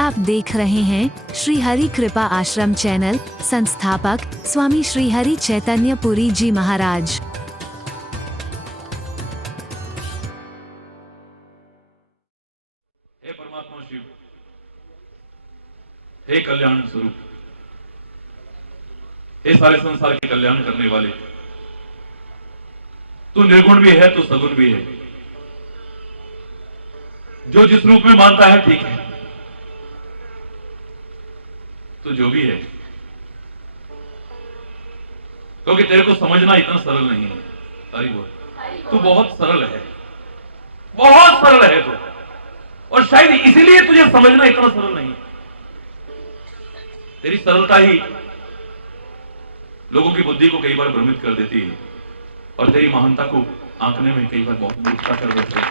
आप देख रहे हैं श्री हरि कृपा आश्रम चैनल। संस्थापक स्वामी श्री हरि चैतन्य पुरी जी महाराज। हे परमात्मा शिव, हे कल्याण स्वरूप, हे सारे संसार के कल्याण करने वाले, तू निर्गुण भी है तो सगुण भी है। जो जिस रूप में मानता है ठीक है, तो जो भी है, क्योंकि तेरे को समझना इतना सरल नहीं है। हरि बोल। तू बहुत सरल है, बहुत सरल है तू, और शायद इसीलिए तुझे समझना इतना सरल नहीं है। तेरी सरलता ही लोगों की बुद्धि को कई बार भ्रमित कर देती है, और तेरी महानता को आंकने में कई बार बहुत मूर्खता कर बैठते हैं।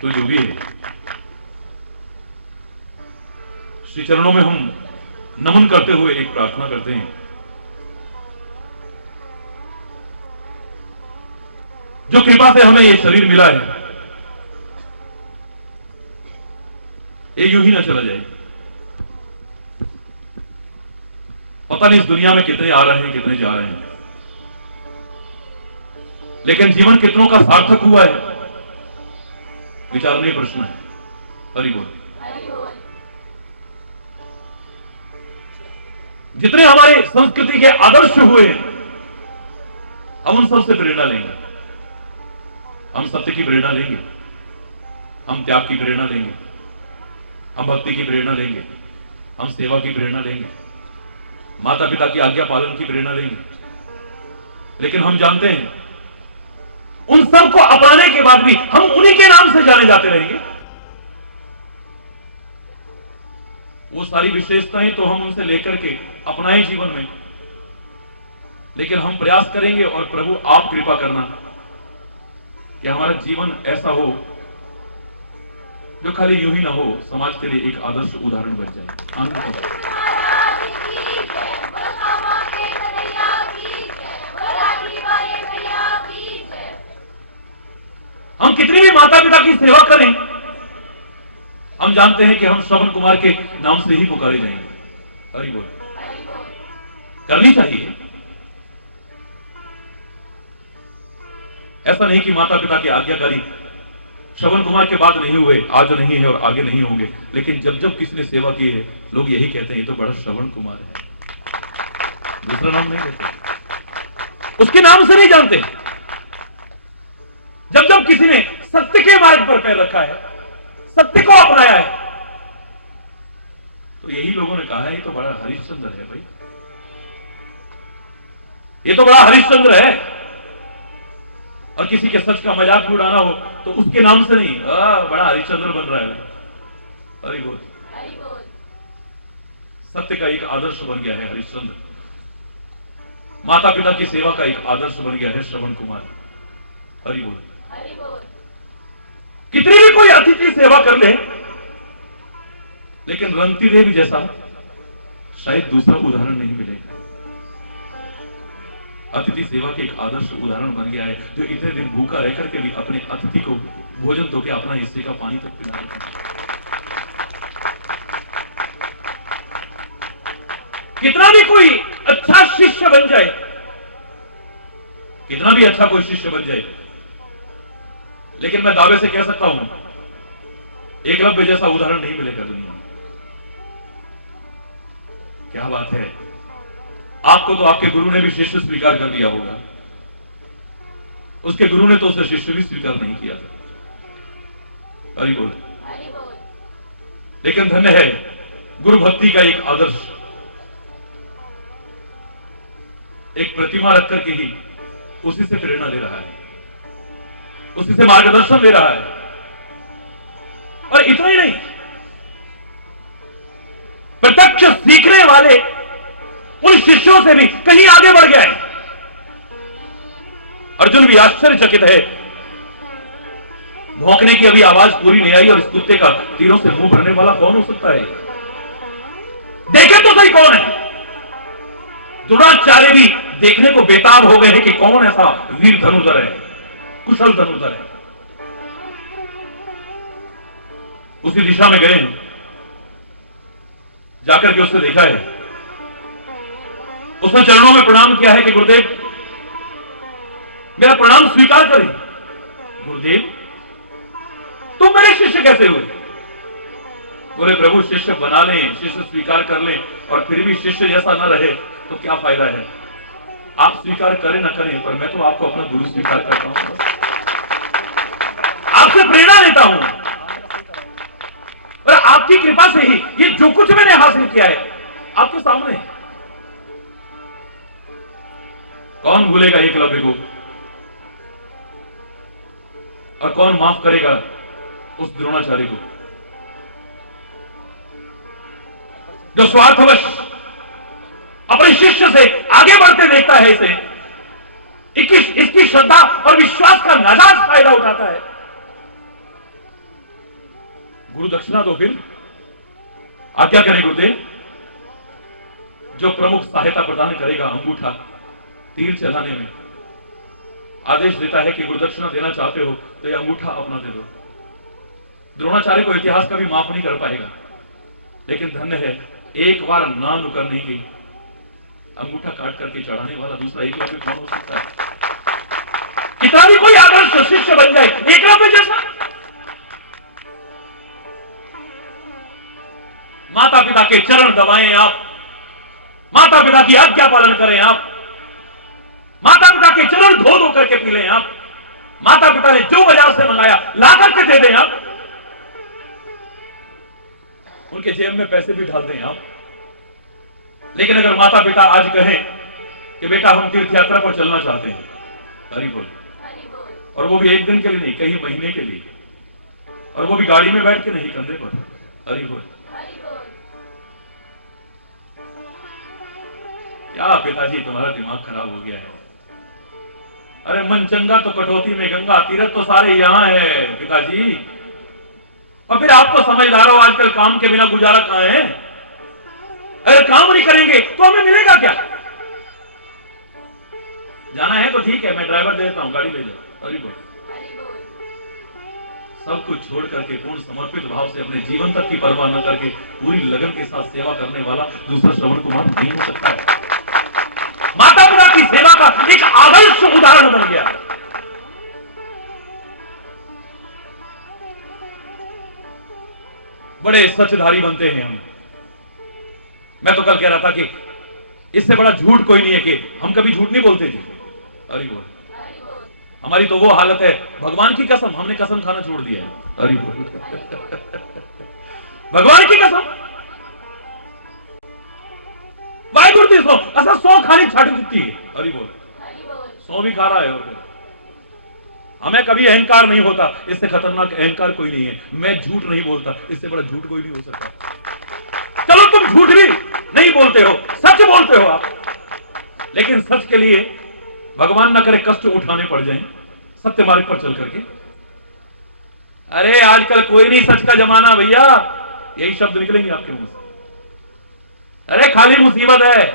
तो जो भी है, श्री चरणों में हम नमन करते हुए एक प्रार्थना करते हैं। जो कृपा से हमें ये शरीर मिला है, ये यूं ही ना चला जाए। पता नहीं इस दुनिया में कितने आ रहे हैं, कितने जा रहे हैं, लेकिन जीवन कितनों का सार्थक हुआ है, विचारणीय प्रश्न है। हरि बोल। जितने हमारे संस्कृति के आदर्श हुए, हम उन सबसे प्रेरणा लेंगे। हम सत्य की प्रेरणा लेंगे, हम त्याग की प्रेरणा लेंगे, हम भक्ति की प्रेरणा लेंगे, हम सेवा की प्रेरणा लेंगे, माता पिता की आज्ञा पालन की प्रेरणा लेंगे। लेकिन हम जानते हैं, उन सब को अपनाने के बाद भी हम उन्हीं के नाम से जाने जाते रहेंगे। वो सारी विशेषताएं तो हम उनसे लेकर के अपनाएं जीवन में, लेकिन हम प्रयास करेंगे, और प्रभु आप कृपा करना कि हमारा जीवन ऐसा हो जो खाली यूं ही ना हो, समाज के लिए एक आदर्श उदाहरण बन जाए। हम कितनी भी माता पिता की सेवा करें, हम जानते हैं कि हम श्रवण कुमार के नाम से ही पुकारे जाएंगे। हरि बोल। करनी चाहिए। ऐसा नहीं कि माता पिता के आज्ञाकारी श्रवण कुमार के बाद नहीं हुए, आज नहीं है और आगे नहीं होंगे, लेकिन जब जब किसी ने सेवा की है, लोग यही कहते हैं ये तो बड़ा श्रवण कुमार है, दूसरा नाम नहीं कहते, उसके नाम से नहीं जानते। जब जब किसी ने सत्य के मार्ग पर पैर रखा है, सत्य को अपनाया है, तो यही लोगों ने कहा है ये तो बड़ा हरिश्चंद्र है भाई, ये तो बड़ा हरिश्चंद्र है। और किसी के सच का मजाक भी उड़ाना हो तो उसके नाम से नहीं, बड़ा हरिश्चंद्र बन रहा है। हरि बोल। सत्य का एक आदर्श बन गया है हरिश्चंद्र, माता पिता की सेवा का एक आदर्श बन गया है श्रवण कुमार। हरि बोल। कितनी भी कोई अतिथि सेवा कर ले, लेकिन रंगती देवी जैसा शायद दूसरा उदाहरण नहीं मिलेगा। अतिथि सेवा के एक आदर्श उदाहरण बन गया है, जो इतने दिन भूखा रहकर के भी अपने अतिथि को भोजन दो के अपना हिस्से का पानी तक पिला देता है। कितना भी कोई अच्छा शिष्य बन जाए, कितना भी अच्छा कोई शिष्य बन जाए, लेकिन मैं दावे से कह सकता हूं, एकलव्य जैसा उदाहरण नहीं मिलेगा दुनिया में। क्या बात है। आपको तो आपके गुरु ने भी शिष्य स्वीकार कर लिया होगा, उसके गुरु ने तो उसे शिष्य भी स्वीकार नहीं किया था। हरि बोल। लेकिन धन्य है गुरु भक्ति का एक आदर्श, एक प्रतिमा रख करके ही उसी से प्रेरणा ले रहा है, उसी से मार्गदर्शन ले रहा है। और इतना ही नहीं, प्रत्यक्ष सीखने वाले उन शिष्यों से भी कहीं आगे बढ़ गया है। अर्जुन भी आश्चर्यचकित है, भौंकने की अभी आवाज पूरी नहीं आई और इस कुत्ते का तीरों से मुंह भरने वाला कौन हो सकता है? देखे तो सही कौन है। द्रोणाचार्य भी देखने को बेताब हो गए हैं कि कौन ऐसा वीर धनुधर है, कुशल धनुधर है। उसी दिशा में गए हैं, जाकर के उसने देखा है, उसने चरणों में प्रणाम किया है कि गुरुदेव मेरा प्रणाम स्वीकार करें। गुरुदेव तुम मेरे शिष्य कैसे हुए? बोले प्रभु शिष्य बना लें, शिष्य स्वीकार कर लें, और फिर भी शिष्य जैसा न रहे तो क्या फायदा है? आप स्वीकार करें ना करें, पर मैं तो आपको अपना गुरु स्वीकार करता हूं, आपसे प्रेरणा लेता हूं, और आपकी कृपा से ही ये जो कुछ मैंने हासिल किया है आपके सामने है। कौन भूलेगा एकलव्य को, और कौन माफ करेगा उस द्रोणाचार्य को जो स्वार्थवश अपने शिष्य से आगे बढ़ते देखता है, इसे इसकी श्रद्धा और विश्वास का नाजायज फायदा उठाता है। गुरु दक्षिणा दो, फिर आज्ञा करें गुरुदेव। जो प्रमुख सहायता प्रदान करेगा अंगूठा तीर चलाने में, आदेश देता है कि गुरु दक्षिणा देना चाहते हो तो यह अंगूठा अपना दे दो। द्रोणाचार्य को इतिहास कभी माफ नहीं कर पाएगा, लेकिन धन्य है एक बार ना नुकर नहीं गई, अंगूठा काट करके चढ़ाने वाला दूसरा एकलव्य कौन हो सकता है? कितना भी कोई आदर्श शिष्य बन जाए एकलव्य जैसा, माता पिता के चरण दबाएं आप, माता पिता की आज्ञा पालन करें आप, माता पिता के चरण धो धो करके पी लें आप, माता पिता ने जो बाजार से मंगाया ला करके दे दें आप, उनके जेब में पैसे भी डाल दें आप। लेकिन अगर माता पिता आज कहें कि बेटा हम तीर्थ यात्रा पर चलना चाहते हैं, हरि बोल, और वो भी एक दिन के लिए नहीं, कई महीने के लिए, और वो भी गाड़ी में बैठ के नहीं, कंधे पर, हरि बोल। क्या पिताजी तुम्हारा दिमाग खराब हो गया है? अरे मन चंगा तो कटौती में गंगा, तीर्थ तो सारे यहां है पिताजी। और फिर आप तो समझदार हो, आजकल काम के बिना गुजारा कहां है? अगर काम नहीं करेंगे तो हमें मिलेगा क्या? जाना है तो ठीक है, मैं ड्राइवर दे देता हूं, गाड़ी ले जाओ, हरि बोल। सब कुछ छोड़ करके पूर्ण समर्पित भाव से अपने जीवन तक की परवाह न करके पूरी लगन के साथ सेवा करने वाला दूसरा श्रवण कुमार नहीं हो सकता है। माता पिता की सेवा का एक आदर्श उदाहरण बन गया। बड़े सचधारी बनते हैं हम। मैं तो कल कह रहा था कि इससे बड़ा झूठ कोई नहीं है कि हम कभी झूठ नहीं बोलते थे। हरि बोल। हमारी तो वो हालत है, भगवान की कसम हमने कसम खाना छोड़ दिया है। हरि बोल। भगवान की कसम वाहिगुरु दी सौ असा 100 खानी छाटी दिखती है। हरि बोल। 100 भी खा रहा है। और हमें कभी अहंकार नहीं होता, इससे खतरनाक अहंकार कोई नहीं है। मैं झूठ नहीं बोलता, इससे बड़ा झूठ कोई नहीं हो सकता। चलो तुम झूठ भी नहीं बोलते हो, सच बोलते हो आप, लेकिन सच के लिए भगवान न करे कष्ट उठाने पड़ जाएं सत्य मार्ग पर चल करके। अरे आजकल कोई नहीं सच का जमाना भैया, यही शब्द निकलेंगे आपके मुंह से। अरे खाली मुसीबत है,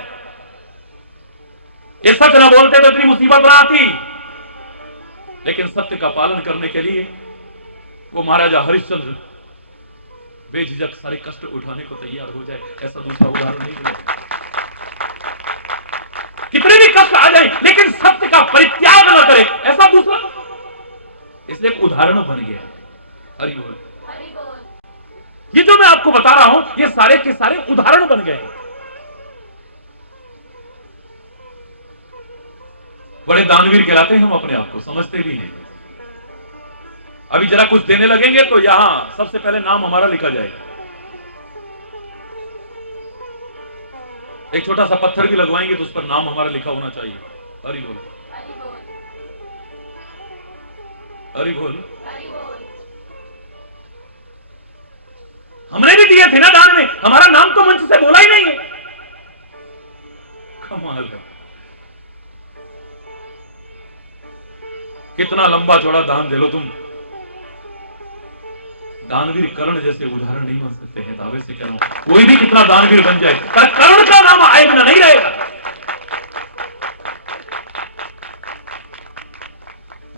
ये सच ना बोलते तो इतनी मुसीबत ना आती। लेकिन सत्य का पालन करने के लिए वो महाराजा हरिश्चंद्र बेझिझक सारे कष्ट उठाने को तैयार हो जाए, ऐसा दूसरा उदाहरण नहीं मिलेगा। कितने भी कष्ट आ जाए लेकिन सत्य का परित्याग न करे, ऐसा दूसरा, इसलिए एक उदाहरण बन गया है। हरि बोल। ये जो मैं आपको बता रहा हूं, ये सारे के सारे उदाहरण बन गए हैं। बड़े दानवीर कहलाते हैं हम अपने आप को, समझते भी हैं। अभी जरा कुछ देने लगेंगे तो यहां सबसे पहले नाम हमारा लिखा जाएगा। एक छोटा सा पत्थर भी लगवाएंगे तो उस पर नाम हमारा लिखा होना चाहिए। हरि बोल। हरि बोल। हमने भी दिए थे ना दान में, हमारा नाम तो मंच से बोला ही नहीं है। कमाल है। कितना लंबा चौड़ा दान दे लो तुम, दानवीर कर्ण जैसे उदाहरण नहीं बन सकते हैं। दावे से कह रहा हूं, कोई भी कितना दानवीर बन जाए, पर कर्ण का नाम आए बिना नहीं रहेगा।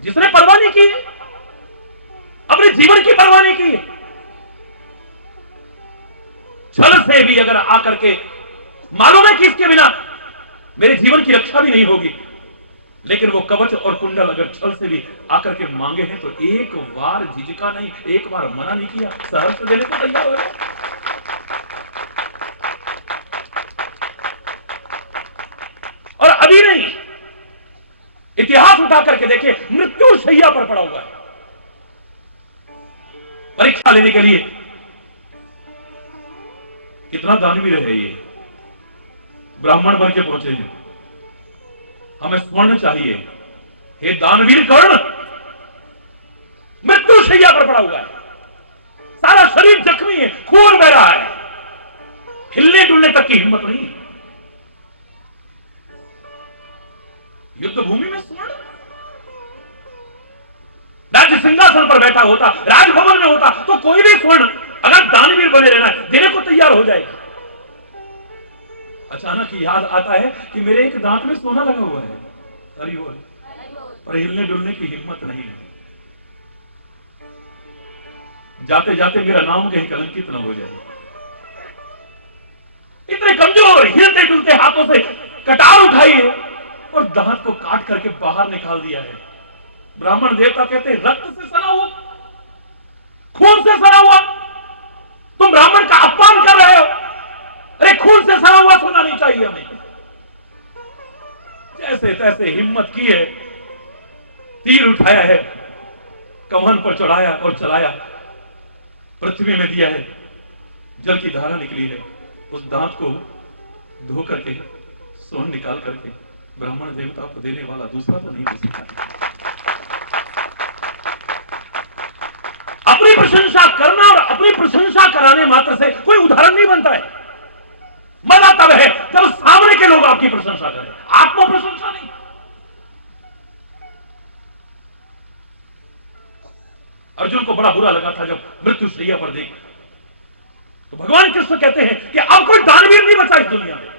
जिसने परवाह नहीं की, अपने जीवन की परवाह नहीं की, से भी अगर आकर के, मालूम है कि इसके बिना मेरे जीवन की रक्षा भी नहीं होगी, लेकिन वो कवच और कुंडल अगर छल से भी आकर के मांगे हैं तो एक बार झिझका नहीं, एक बार मना नहीं किया, सहर्ष देने को तैयार हो गए। और अभी नहीं, इतिहास उठा करके देखिए, मृत्यु शैया पर पड़ा हुआ है, परीक्षा लेने के लिए। कितना दानवीर है ये, ब्राह्मण बन के पहुंचे हैं, हमें स्वर्ण चाहिए। हे दानवीर कर्ण, मृत्यु शैया पर पड़ा हुआ है, सारा शरीर जख्मी है, खून बह रहा है, हिलने डुलने तक की हिम्मत नहीं। युद्ध भूमि में स्वर्ण, राज्य सिंहासन पर बैठा होता, राजभवन में होता, तो कोई भी स्वर्ण अगर दानवीर बने रहना है देने को तैयार हो जाएगा। अचानक याद आता है कि मेरे एक दांत में सोना लगा हुआ है, हरि बोल, और हिलने डुलने की हिम्मत नहीं है। जाते जाते मेरा नाम कहीं कलंकित न हो जाए। इतने कमजोर हिलते डुलते हाथों से कटार उठाई है और दांत को काट करके बाहर निकाल दिया है। ब्राह्मण देवता कहते हैं, रक्त से सना हुआ, खून से सना हुआ, तुम ब्राह्मण का अपमान कर रहे हो। अरे खून से सना हुआ सोना नहीं चाहिए हमें। जैसे तैसे हिम्मत की है, तीर उठाया है, कमान पर चढ़ाया और चलाया, पृथ्वी में दिया है, जल की धारा निकली है, उस दांत को धो करके सोन निकाल करके ब्राह्मण देवता को देने वाला दूसरा तो नहीं हो सकता। अपनी प्रशंसा करना और अपनी प्रशंसा कराने मात्र से कोई उदाहरण नहीं बनता है। मजा तब है जब सामने के लोग आपकी प्रशंसा करें, आत्म प्रशंसा नहीं। अर्जुन को बड़ा बुरा लगा था जब मृत्यु शैया पर देख, तो भगवान कृष्ण कहते हैं कि अब कोई दानवीर नहीं बचा इस दुनिया में।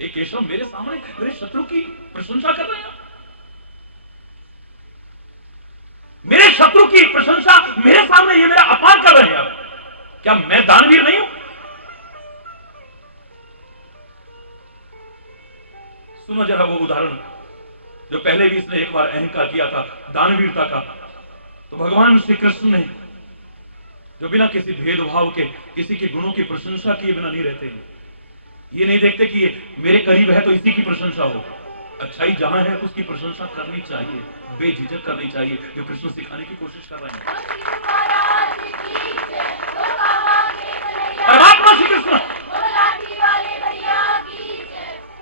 एक केशव, मेरे सामने मेरे शत्रु की प्रशंसा कर रहे हैं, मेरे शत्रु की प्रशंसा मेरे सामने, ये मेरा अपमान कर रहे हैं। अब क्या मैं दानवीर नहीं हूं? सुनो जरा वो उदाहरण जो पहले भी इसने एक बार अहंकार किया था दानवीरता का। तो भगवान श्री कृष्ण ने, जो बिना किसी भेदभाव के किसी के गुणों की प्रशंसा किए बिना नहीं रहते हैं, ये नहीं देखते कि ये मेरे करीब है तो इसी की प्रशंसा हो। अच्छाई जहां है उसकी प्रशंसा करनी चाहिए, बेझिझक करनी चाहिए, जो कृष्ण सिखाने की कोशिश कर रहे हैं। परमात्मा श्री कृष्ण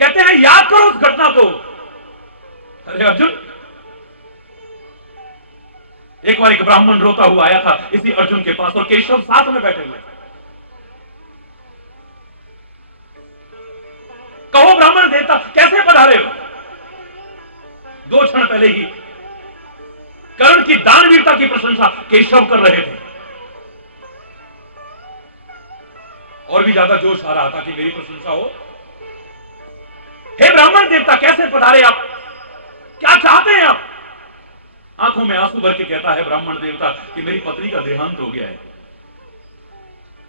कहते हैं, याद करो उस घटना को। अरे अर्जुन, एक बार एक ब्राह्मण रोता हुआ आया था इसी अर्जुन के पास और केशव साथ में बैठे हुए। कहो ब्राह्मण देवता कैसे पधारे हो? 2 क्षण पहले ही कर्ण की दानवीरता की प्रशंसा केशव कर रहे थे, और भी ज्यादा जोश आ रहा था कि मेरी प्रशंसा हो। हे ब्राह्मण देवता कैसे पधारे आप? क्या चाहते हैं आप? आंखों में आंसू भर के कहता है ब्राह्मण देवता कि मेरी पत्नी का देहांत हो गया है।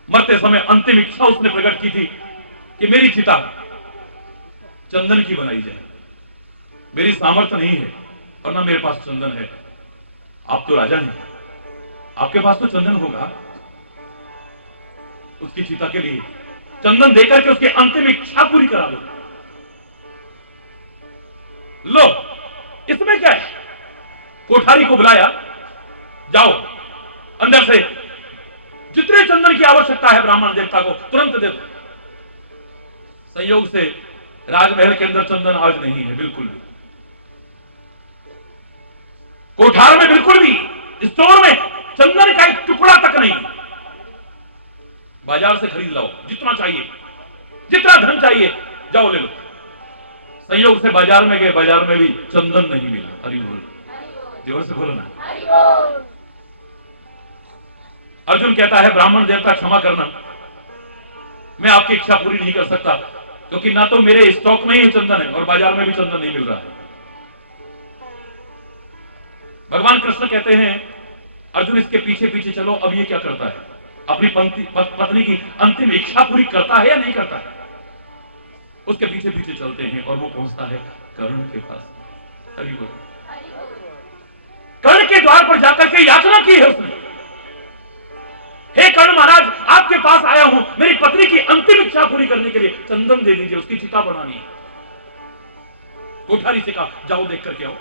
मरते समय अंतिम इच्छा उसने प्रकट की थी कि मेरी चिता चंदन की बनाई जाए। मेरी सामर्थ्य नहीं है और ना मेरे पास चंदन है। आप तो राजा हैं, आपके पास तो चंदन होगा। उसकी चिता के लिए चंदन देकर के उसकी अंतिम इच्छा पूरी करा दो। लो, इसमें क्या है? कोठारी को बुलाया, जाओ अंदर से जितने चंदन की आवश्यकता है ब्राह्मण देवता को तुरंत दे दो। संयोग से राजमहल के अंदर चंदन आज नहीं है, बिल्कुल भी। कोठार में बिल्कुल भी, स्टोर में चंदन का एक टुकड़ा तक नहीं। बाजार से खरीद लाओ, जितना चाहिए, जितना धन चाहिए, जाओ ले लो। संयोग से बाजार में गए, बाजार में भी चंदन नहीं मिला। हरि बोल, जोर से बोलो ना। अर्जुन कहता है ब्राह्मण देवता क्षमा करना, मैं आपकी इच्छा पूरी नहीं कर सकता, क्योंकि ना तो मेरे स्टॉक में ही चंदन है और बाजार में भी चंदन नहीं मिल रहा है। भगवान कृष्ण कहते हैं अर्जुन इसके पीछे पीछे चलो। अब ये क्या करता है? अपनी पत्नी की अंतिम इच्छा पूरी करता है या नहीं करता है? उसके पीछे पीछे चलते हैं और वो पहुंचता है कर्ण के पास। हरि बोल। कर्ण के द्वार पर जाकर के याचना की है उसने, हे कर्ण महाराज, आपके पास आया हूं, मेरी पत्नी की अंतिम इच्छा पूरी करने के लिए चंदन दे दीजिए, उसकी चिता बनानी है। कोठारी से कहा, जाओ देख करके आओ।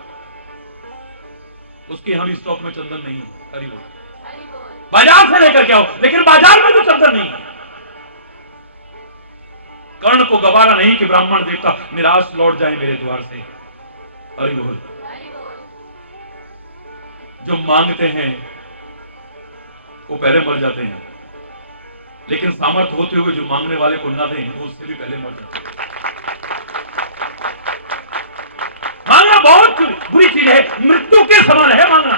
उसके यहां भी स्टॉक में चंदन नहीं है। हरि बोल। बाजार से लेकर के आओ, लेकिन बाजार में तो चंदन नहीं है। कर्ण को गवारा नहीं कि ब्राह्मण देवता निराश लौट जाए मेरे द्वार से। हरि बोल। जो मांगते हैं वो पहले मर जाते हैं, लेकिन सामर्थ्य होते हुए जो मांगने वाले को ना दें वो उससे भी पहले मर जाते हैं। मांगना बहुत बुरी चीज है, मृत्यु के समान है मांगना।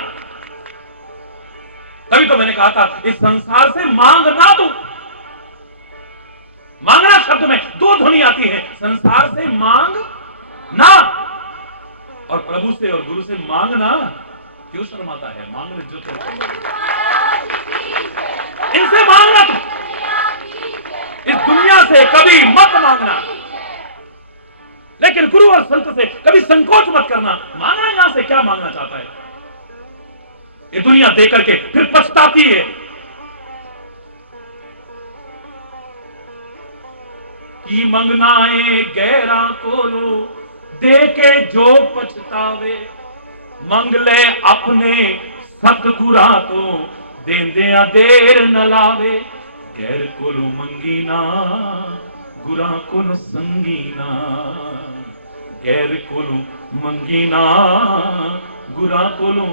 तभी तो मैंने कहा था इस संसार से मांगना। तो मांगना शब्द में दो ध्वनि आती है, संसार से मांग ना और प्रभु से और गुरु से मांगना। क्यों शर्माता है? मांगने जो तो इनसे मांगना, तो इस दुनिया से कभी मत मांगना, लेकिन गुरु और संत से कभी संकोच मत करना। मांगना यहां से क्या मांगना चाहता है? ये दुनिया दे करके फिर पछताती है। की मंगनाए गैरा को लो, दे के जो पछतावे, मंगले अपने सतगुरा तो देंदे देर न लावे। गैर कोलो मंगीना, गुरा कोलो संगीना। गैर कोलो मंगीना, गुरा कोलो।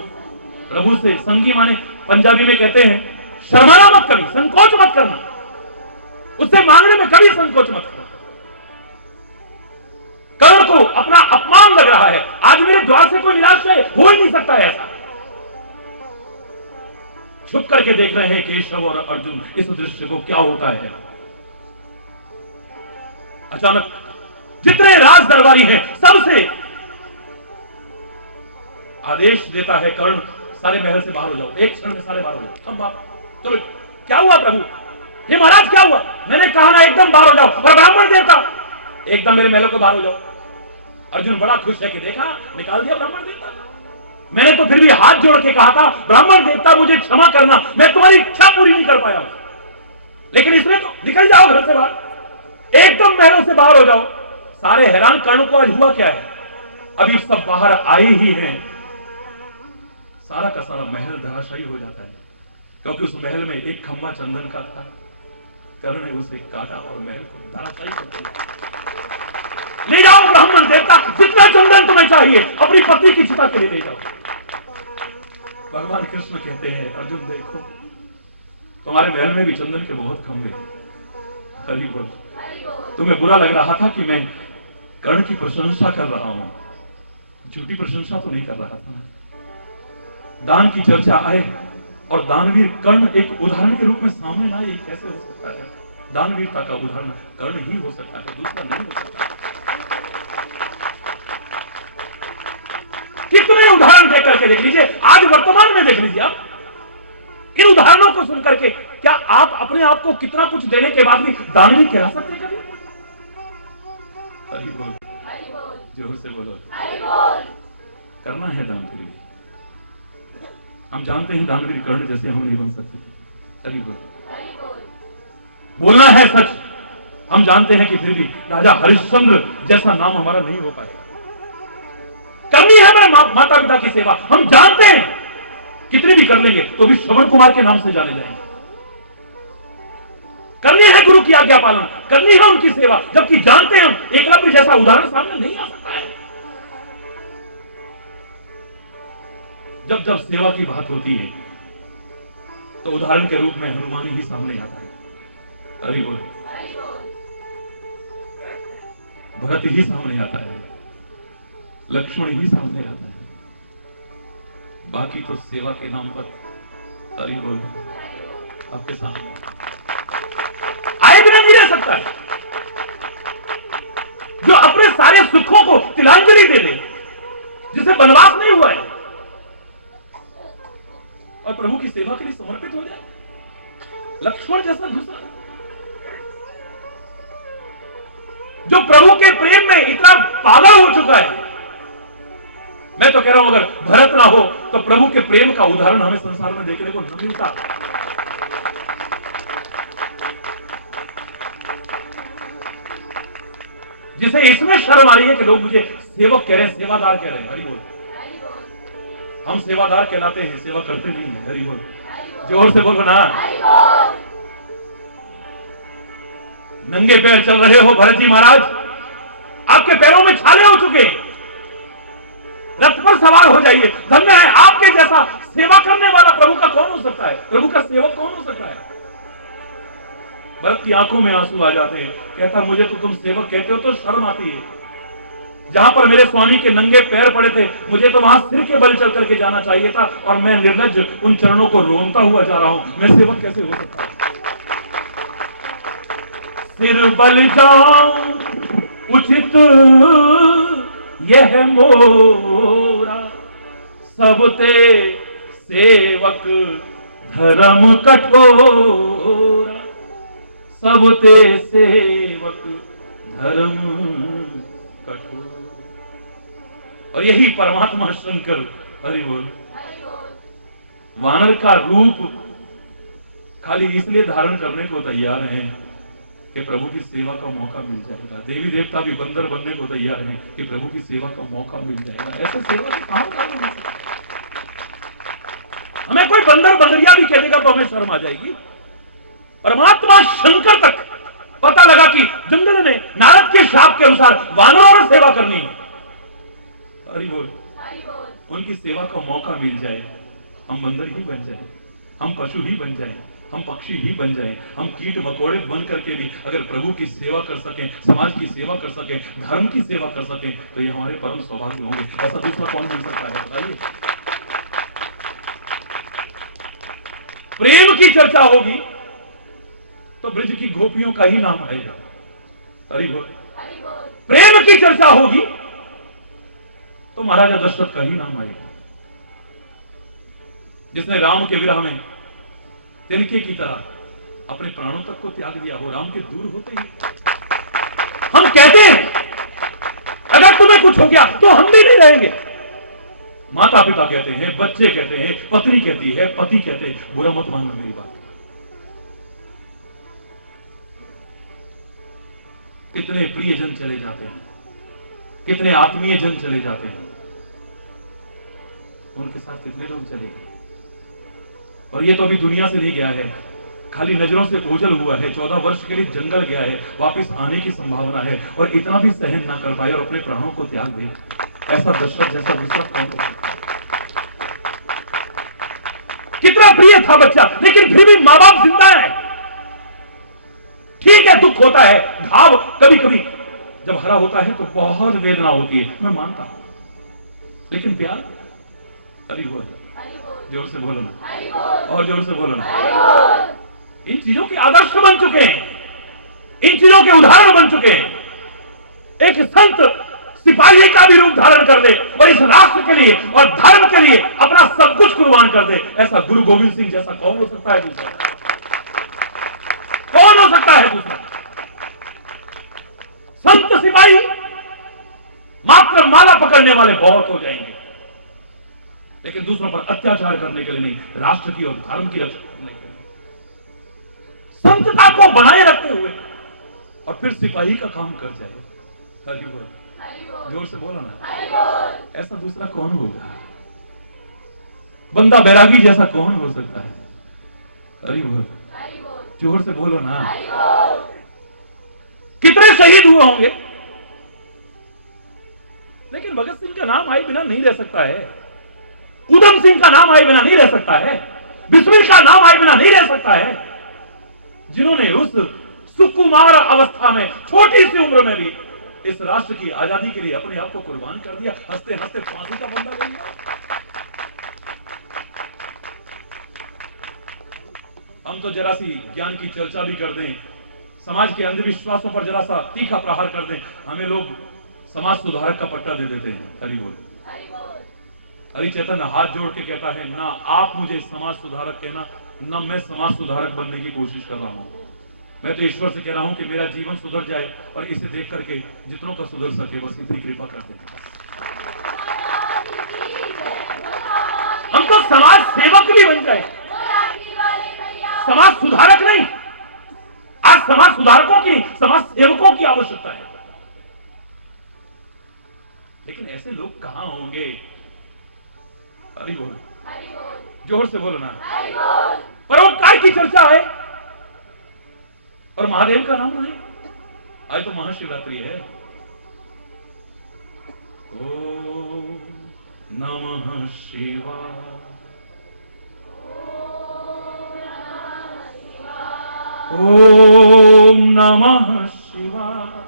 प्रभु से संगी माने पंजाबी में कहते हैं शर्माना मत कभी, संकोच मत करना, उससे मांगने में कभी संकोच मत करना। कर्ण को अपना अपमान लग रहा है, आज मेरे द्वार से कोई निराश हो ही नहीं सकता है ऐसा। छुप करके देख रहे हैं केशव और अर्जुन इस दृश्य को, क्या होता है। अचानक जितने राज दरबारी हैं सबसे आदेश देता है कर्ण, सारे महल से बाहर हो जाओ, एक क्षण में सारे बाहर हो जाओ। हम बाहर, चलो। क्या हुआ प्रभु? हे महाराज क्या हुआ? मैंने कहा ना एकदम बाहर हो जाओ। और ब्राह्मण देवता, एकदम मेरे महलों को बाहर हो जाओ। अर्जुन बड़ा खुश है कि देखा, निकाल दिया ब्राह्मण देवता। मैंने तो फिर भी हाथ जोड़ के कहा था ब्राह्मण देवता मुझे क्षमा करना, मैं तुम्हारी इच्छा पूरी नहीं कर पाया, लेकिन इसमें तो निकल जाओ घर से बाहर, एकदम महलों से बाहर हो जाओ। सारे हैरान, कर्ण को आज हुआ क्या है? अभी सब बाहर आए ही हैं, सारा का सारा महल धराशायी हो जाता है, क्योंकि उस महल में एक खंभा चंदन का था। कर्ण ने उसे काटा और महल को धराशायी कर दिया। ले जाओ ब्राह्मण देवता, जितना चंदन तुम्हें चाहिए अपनी पत्नी की चिता के लिए ले जाओ। भगवान कृष्ण कहते हैं अर्जुन देखो, तुम्हारे महल में भी चंदन के बहुत खंभे। हरि बोल। तुम्हें बुरा लग रहा था कि मैं कर्ण की प्रशंसा कर रहा हूं, झूठी प्रशंसा तो नहीं कर रहा था। दान की चर्चा आए और दानवीर कर्ण एक उदाहरण के रूप में सामने ना आए, कैसे हो सकता है? दानवीरता का उदाहरण कर्ण ही हो सकता है, दूसरा नहीं हो सकता। कितने उदाहरण देख करके देख लीजिए, आज वर्तमान में देख लीजिए आप। इन उदाहरणों को सुनकर के क्या आप अपने आप को कितना कुछ देने के बाद भी दानवीर कह सकते कभी? हरि बोल, जोर से बोलो। करना है दानवीर। हम जानते हैं दानवीर कर्ण जैसे हम नहीं बन सकते। हरि बोल। बोलना है सच। हम जानते हैं कि फिर भी राजा हरिश्चंद्र जैसा नाम हमारा नहीं हो पाएगा। करनी है हमारे माता पिता की सेवा, हम जानते हैं कितनी भी कर लेंगे तो भी श्रवण कुमार के नाम से जाने जाएंगे। करनी है गुरु की आज्ञा पालन, करनी है उनकी सेवा, जबकि जानते हैं हम एकलव्य जैसा उदाहरण सामने नहीं आ सकता है। जब जब सेवा की बात होती है तो उदाहरण के रूप में हनुमान ही सामने आता है। हरि बोल। भरत ही सामने आता है, लक्ष्मण ही सामने आता है, बाकी तो सेवा के नाम पर हरि बोल आपके सामने आए बिना नहीं रह सकता है। जो अपने सारे सुखों को तिलांजलि दे दे, जिसे वनवास नहीं हुआ है और प्रभु की सेवा के लिए समर्पित हो जाए, लक्ष्मण जैसा दूसरा, जो प्रभु के प्रेम में इतना पागल हो चुका है। मैं तो कह रहा हूं अगर भरत ना हो तो प्रभु के प्रेम का उदाहरण हमें संसार में देखने को न मिलता। जिसे इसमें शर्म आ रही है कि लोग मुझे सेवक कह रहे हैं, सेवादार कह रहे हैं, हरि बोल। हम सेवादार कहलाते हैं, सेवा करते नहीं है, हरि बोल। जोर से बोलो ना। नंगे पैर चल रहे हो भरत जी महाराज, आपके पैरों में छाले हो चुके, रथ पर सवार हो जाइए। धन्य है आपके जैसा सेवा करने वाला प्रभु का कौन हो सकता है, प्रभु का सेवक कौन हो सकता है। भरत की आंखों में आंसू आ जाते हैं, कहता मुझे तो तुम सेवक कहते हो तो शर्म आती है। जहां पर मेरे स्वामी के नंगे पैर पड़े थे, मुझे तो वहां सिर के बल चल करके जाना चाहिए था, और मैं निर्लज्ज उन चरणों को रोनता हुआ जा रहा हूं। मैं सेवक कैसे हो सकता हूं। सिर बल जाऊं उचित यह मोरा, सबते सेवक धर्म कठोरा, सबते सेवक धर्म कठोर। और यही परमात्मा शंकर, हरि बोल, वानर का रूप खाली इसलिए धारण करने को तैयार हैं कि प्रभु की सेवा का मौका मिल जाएगा। देवी देवता भी बंदर बनने को तैयार हैं कि प्रभु की सेवा का मौका मिल जाएगा। ऐसे सेवा कहां मिल सकता है। हमें कोई बंदर बंदरिया भी कह देगा तो हमें शर्म आ जाएगी। परमात्मा शंकर तक पता लगा कि जंगल में नारद के शाप के अनुसार वानरों में सेवा करनी है, हरि बोल, उनकी सेवा का मौका मिल जाए, हम बंदर ही बन जाए, हम पशु ही बन जाए, हम पक्षी ही बन जाएं, हम कीट मकोड़े बन करके भी अगर प्रभु की सेवा कर सकें, समाज की सेवा कर सकें, धर्म की सेवा कर सकें, तो ये हमारे परम सौभाग्य होंगे। ऐसा दूसरा कौन मिल सकता है बताइए। प्रेम की चर्चा होगी तो ब्रज की गोपियों का ही नाम आएगा, हरि बोल। प्रेम की चर्चा होगी तो महाराजा दशरथ का ही नाम आएगा, जिसने राम के विरह में तिनके की तरह अपने प्राणों तक को त्याग दिया हो। राम के दूर होते ही हम कहते हैं अगर तुम्हें कुछ हो गया तो हम भी नहीं रहेंगे। माता पिता कहते हैं, बच्चे कहते हैं, पत्नी कहती है, पति कहते हैं, बुरा मत मानना मेरी बात। कितने प्रियजन चले जाते हैं, कितने आत्मीय जन चले जाते हैं, उनके साथ कितने लोग चले गए। और ये तो अभी दुनिया से नहीं गया है, खाली नजरों से ओझल हुआ है, 14 वर्ष के लिए जंगल गया है, वापस आने की संभावना है, और इतना भी सहन ना कर पाए और अपने प्राणों को त्याग दे। ऐसा दशरथ जैसा दूसरा कौन हो सकता। कितना प्रिय था बच्चा, लेकिन फिर भी मां बाप जिंदा है। ठीक है, दुख होता है, घाव कभी कभी जब हरा होता है तो बहुत वेदना होती है, मैं मानता हूं, लेकिन प्यार, हरि बोल, जोर से बोलो ना, और जोर से बोलो ना। इन चीजों के आदर्श बन चुके हैं, इन चीजों के उदाहरण बन चुके हैं। एक संत सिपाही का भी रूप धारण कर दे और इस राष्ट्र के लिए और धर्म के लिए अपना सब कुछ कुर्बान कर दे, ऐसा गुरु गोविंद सिंह जैसा कौन हो सकता है दूसरा? कौन हो सकता है दूसरा? संत सिपाही मात्र माला पकड़ने वाले बहुत हो जाएंगे, लेकिन दूसरों पर अत्याचार करने के लिए नहीं, राष्ट्र की और धर्म की रक्षा करने के लिए, संतता को बनाए रखते हुए और फिर सिपाही का काम कर जाए। हरि बोल, जोर से बोलो ना। ऐसा दूसरा कौन होगा? बंदा बैरागी जैसा कौन हो सकता है? हरि बोल, जोर से बोलो ना। कितने शहीद हुए होंगे, लेकिन भगत सिंह का नाम आए बिना नहीं रह सकता है, उधम सिंह का नाम आए बिना नहीं रह सकता है, बिस्मिल का नाम आए बिना नहीं रह सकता है, जिन्होंने उस सुकुमार अवस्था में, छोटी सी उम्र में भी इस राष्ट्र की आजादी के लिए अपने आप को कुर्बान कर दिया, हंसते हंसते फांसी का बंदा ले लिया। हम तो जरा सी ज्ञान की चर्चा भी कर दें, समाज के अंधविश्वासों पर जरा सा तीखा प्रहार कर दें, हमें लोग समाज सुधारक का पट्टा दे देते हैं। हरि बोल, हरि चैतन्य हाथ जोड़ के कहता है, ना आप मुझे समाज सुधारक कहना, ना मैं समाज सुधारक बनने की कोशिश कर रहा हूं। मैं तो ईश्वर से कह रहा हूं कि मेरा जीवन सुधर जाए और इसे देख करके जितनों का सुधर सके बस इतनी कृपा करते हैं। हम तो समाज सेवक भी बन जाए, समाज सुधारक नहीं। आज समाज सुधारकों की, समाज सेवकों की आवश्यकता है। लेकिन ऐसे लोग कहां होंगे? हरि बोल, जोर से बोलो ना। परोपकार की चर्चा है और महादेव का नाम नहीं। आज तो महाशिवरात्रि है। ओम नमः शिवाय, ओम नमः शिवाय,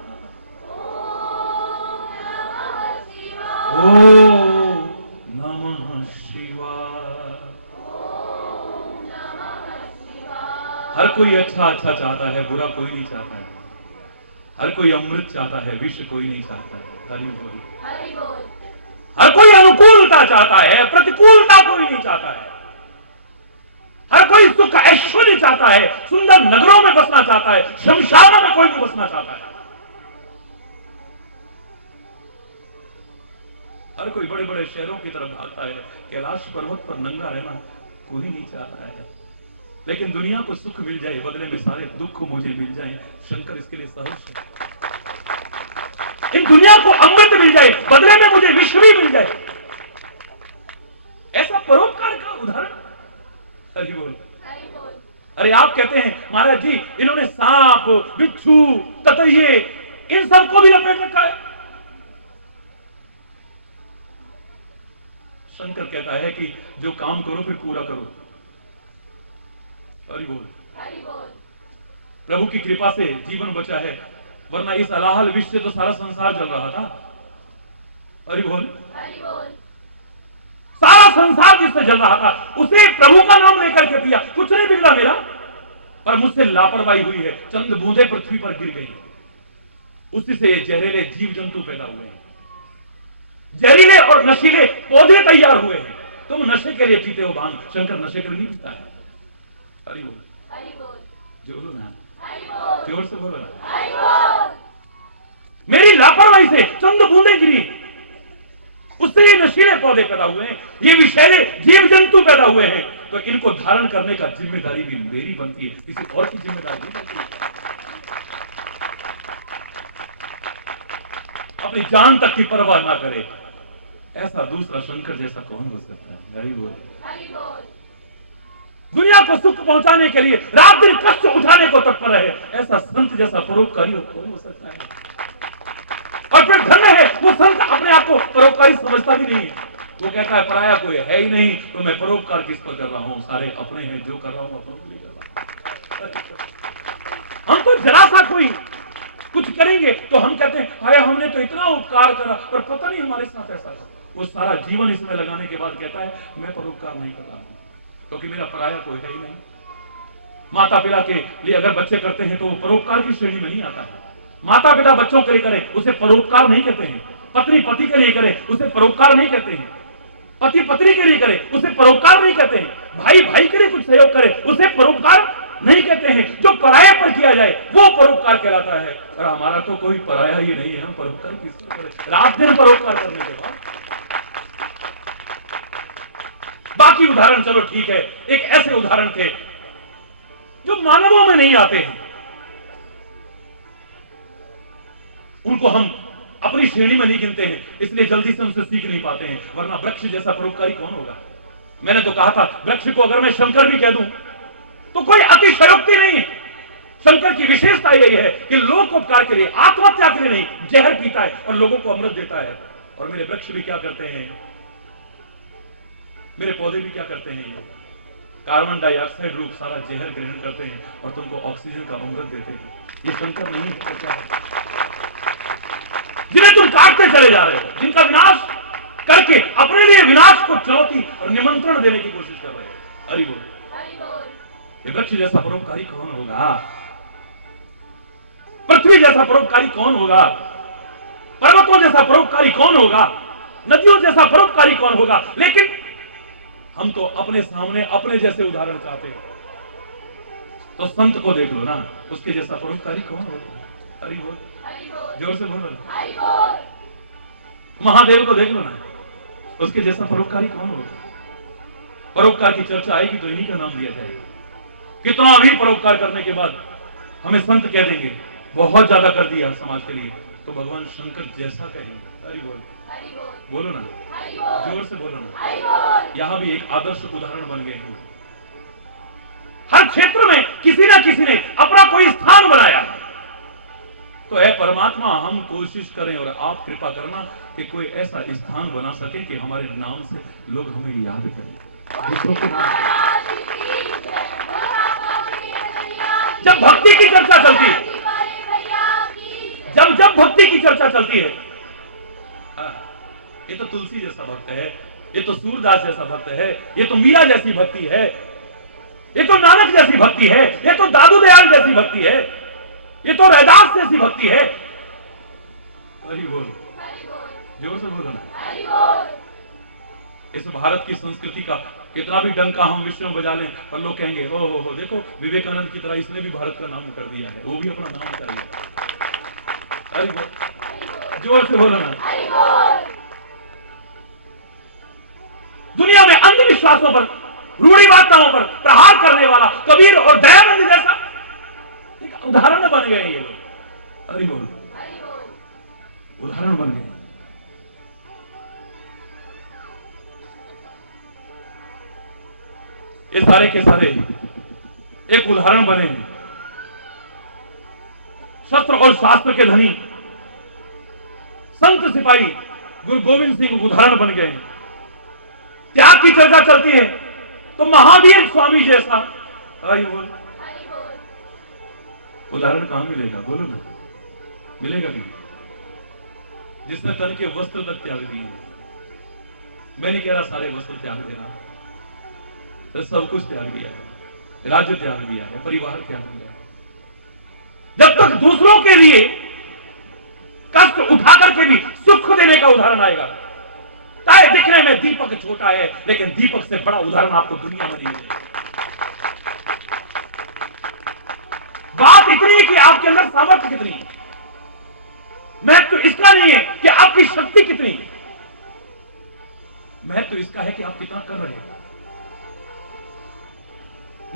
ओम नमः शिवाय। हर कोई अच्छा अच्छा चाहता है, बुरा कोई नहीं चाहता है। हर कोई अमृत चाहता है, विष कोई नहीं चाहता है। हरि बोल। हर कोई अनुकूलता चाहता है, प्रतिकूलता कोई नहीं चाहता है। हर कोई सुख ऐश्वर्य चाहता है, सुंदर नगरों में बसना चाहता है, शमशानों में कोई नहीं बसना चाहता है। हर कोई बड़े बड़े शहरों की तरफ भागता है, कैलाश पर्वत पर नंगा रहना कोई नहीं चाहता है। लेकिन दुनिया को सुख मिल जाए, बदले में सारे दुख मुझे मिल जाए, शंकर इसके लिए सहर्ष है। इन दुनिया को अमृत मिल जाए, बदले में मुझे विश्व भी मिल जाए, ऐसा परोपकार का उदाहरण। हरि बोल। अरे आप कहते हैं महाराज जी इन्होंने सांप, बिच्छू, ततैये इन सबको भी लपेट रखा है। शंकर कहता है कि जो काम करो फिर पूरा करो। हरि बोल। प्रभु की कृपा से जीवन बचा है, वरना इस अलाहल विष से तो सारा संसार जल रहा था। हरि बोल। सारा संसार जिससे जल रहा था उसे प्रभु का नाम लेकर के पिया, कुछ नहीं बिगड़ा मेरा, पर मुझसे लापरवाही हुई है, चंद बूंदे पृथ्वी पर गिर गई, उसी से जहरीले जीव जंतु पैदा हुए हैं, जहरीले और नशीले पौधे तैयार हुए हैं। तुम नशे के लिए पीते हो भांग, शंकर नशे के लिए नहीं पीता है। हरि बोल। जोर ना, जोर से बोलो ना। मेरी लापरवाही से चंद बूंदे गिरी, उससे ये नशीले पौधे पैदा हुए हैं, ये विषैले जीव जंतु पैदा हुए हैं, तो इनको धारण करने का जिम्मेदारी भी मेरी बनती है, किसी और की जिम्मेदारी नहीं बनती। अपनी जान तक की परवाह ना करे, ऐसा दूसरा शंकर जैसा कौन हो सकता है? हरि बोल। दुनिया को सुख पहुंचाने के लिए रात दिन कष्ट उठाने को तत्पर है, ऐसा संत जैसा परोपकारी कौन हो सकता है? और फिर धन्य है वो संत अपने आप को परोपकारी समझता भी नहीं है। वो कहता है पराया कोई है ही नहीं, तो मैं परोपकार किस पर कर रहा हूं, सारे अपने हैं, जो कर रहा हूं अपनों के लिए कर रहा हूं। हम तो जरा सा कोई कुछ करेंगे तो हम कहते हैं हाय हमने तो इतना उपकार करा, पर पता नहीं हमारे साथ ऐसा है। वो सारा जीवन इसमें लगाने के बाद कहता है मैं परोपकार नहीं कर रहा हूं, क्योंकि मेरा पराया कोई है ही नहीं। माता पिता के लिए अगर बच्चे करते हैं तो वो परोपकार की श्रेणी में नहीं आता है। माता पिता बच्चों के लिए करे उसे परोपकार नहीं कहते हैं, पत्नी पति के लिए करे उसे परोपकार नहीं कहते हैं, पति पत्नी के लिए करे उसे परोपकार नहीं कहते हैं, भाई भाई के लिए कुछ सहयोग करे उसे परोपकार नहीं कहते हैं। जो पराये पर किया जाए वो परोपकार कहलाता है। और हमारा तो कोई पराया ही नहीं है, हम परोपकार किसको करें? रात दिन परोपकार करने के बाद। बाकी उदाहरण चलो ठीक है, एक ऐसे उदाहरण थे जो मानवों में नहीं आते हैं, उनको हम अपनी श्रेणी में नहीं गिनते हैं, इसलिए जल्दी से उनसे सीख नहीं पाते हैं। वरना वृक्ष जैसा परोपकारी कौन होगा? मैंने तो कहा था वृक्ष को अगर मैं शंकर भी कह दूं तो कोई अतिशयोक्ति नहीं है। शंकर की विशेषता यही है कि लोकोपकार के लिए, आत्महत्या के लिए नहीं, जहर पीता है और लोगों को अमृत देता है। और मेरे वृक्ष भी क्या करते हैं, मेरे पौधे भी क्या करते हैं, कार्बन डाइऑक्साइड रूप सारा जहर ग्रहण करते हैं और तुमको ऑक्सीजन का अमृत देते हैं। ये शंकर नहीं है, जिन्हें तुम काटते चले जा रहे हो, जिनका विनाश करके अपने लिए विनाश को चुनौती और निमंत्रण देने की कोशिश कर रहे हो। हरि बोल। ये वृक्ष जैसा परोपकारी कौन होगा? पृथ्वी जैसा परोपकारी कौन होगा? पर्वतों जैसा परोपकारी कौन होगा? नदियों जैसा परोपकारी कौन होगा? लेकिन हम तो अपने सामने अपने जैसे उदाहरण चाहते हैं। तो संत को देख लो ना, उसके जैसा परोपकारी कौन होगा? हरि बोल, जोर से बोलो ना। महादेव को देख लो ना, उसके जैसा परोपकारी कौन होगा? परोपकार की चर्चा आएगी तो इन्हीं का नाम लिया जाएगा। कितना भी परोपकार करने के बाद हमें संत कह देंगे बहुत ज्यादा कर दिया समाज के लिए, तो भगवान शंकर जैसा कहेंगे। हरि बोल, बोलो ना, जोर से बोलो ना। यहां भी एक आदर्श उदाहरण बन गए हैं। हर क्षेत्र में किसी ना किसी ने अपना कोई स्थान बनाया। तो है परमात्मा, हम कोशिश करें और आप कृपा करना कि कोई ऐसा स्थान बना सके कि हमारे नाम से लोग हमें याद करें। जब भक्ति की चर्चा चलती है, जब भक्ति की चर्चा चलती है, ये तो तुलसी जैसा भक्त है, ये तो सूरदास जैसा भक्त है, ये तो मीरा जैसी भक्ति है, ये तो नानक जैसी भक्ति है, ये तो दादू दयाल जैसी भक्ति है, ये तो रैदास जैसी भक्ति है। हरि बोल, जोर से बोलो ना। इस भारत की संस्कृति का कितना भी डंका हम विश्व में बजा लें, पर लोग कहेंगे ओ हो देखो विवेकानंद की तरह इसने भी भारत का नाम कर दिया है, वो भी अपना नाम कर दिया। हरि बोल, जोर से बोलो ना। दुनिया में अंधविश्वासों पर, रूढ़िवादिताओं पर प्रहार करने वाला कबीर और दयानंद जैसा एक उदाहरण बन गए ये लोग। हरि बोल, उदाहरण बन गए। ये सारे के सारे एक उदाहरण बने हैं। शस्त्र और शास्त्र के धनी संत सिपाही गुरु गोविंद सिंह उदाहरण बन गए हैं। त्याग की चर्चा चलती है तो महावीर स्वामी जैसा उदाहरण कहां मिलेगा? बोलो ना, मिलेगा नहीं। जिसने तन के वस्त्र तक त्याग दिए। मैं नहीं कह रहा सारे वस्त्र त्याग देना, तो सब कुछ त्याग दिया है, राज्य त्याग दिया है, परिवार त्याग दिया है। जब तक दूसरों के लिए कष्ट उठा करके भी सुख देने का उदाहरण आएगा, चाहे दिखने में दीपक छोटा है, लेकिन दीपक से बड़ा उदाहरण आपको दुनिया में नहीं मिलेगा। बात इतनी है कि आपके अंदर सामर्थ्य कितनी है। महत्व तो इसका नहीं है कि आपकी शक्ति कितनी है, महत्व तो इसका है कि आप कितना कर रहे हैं।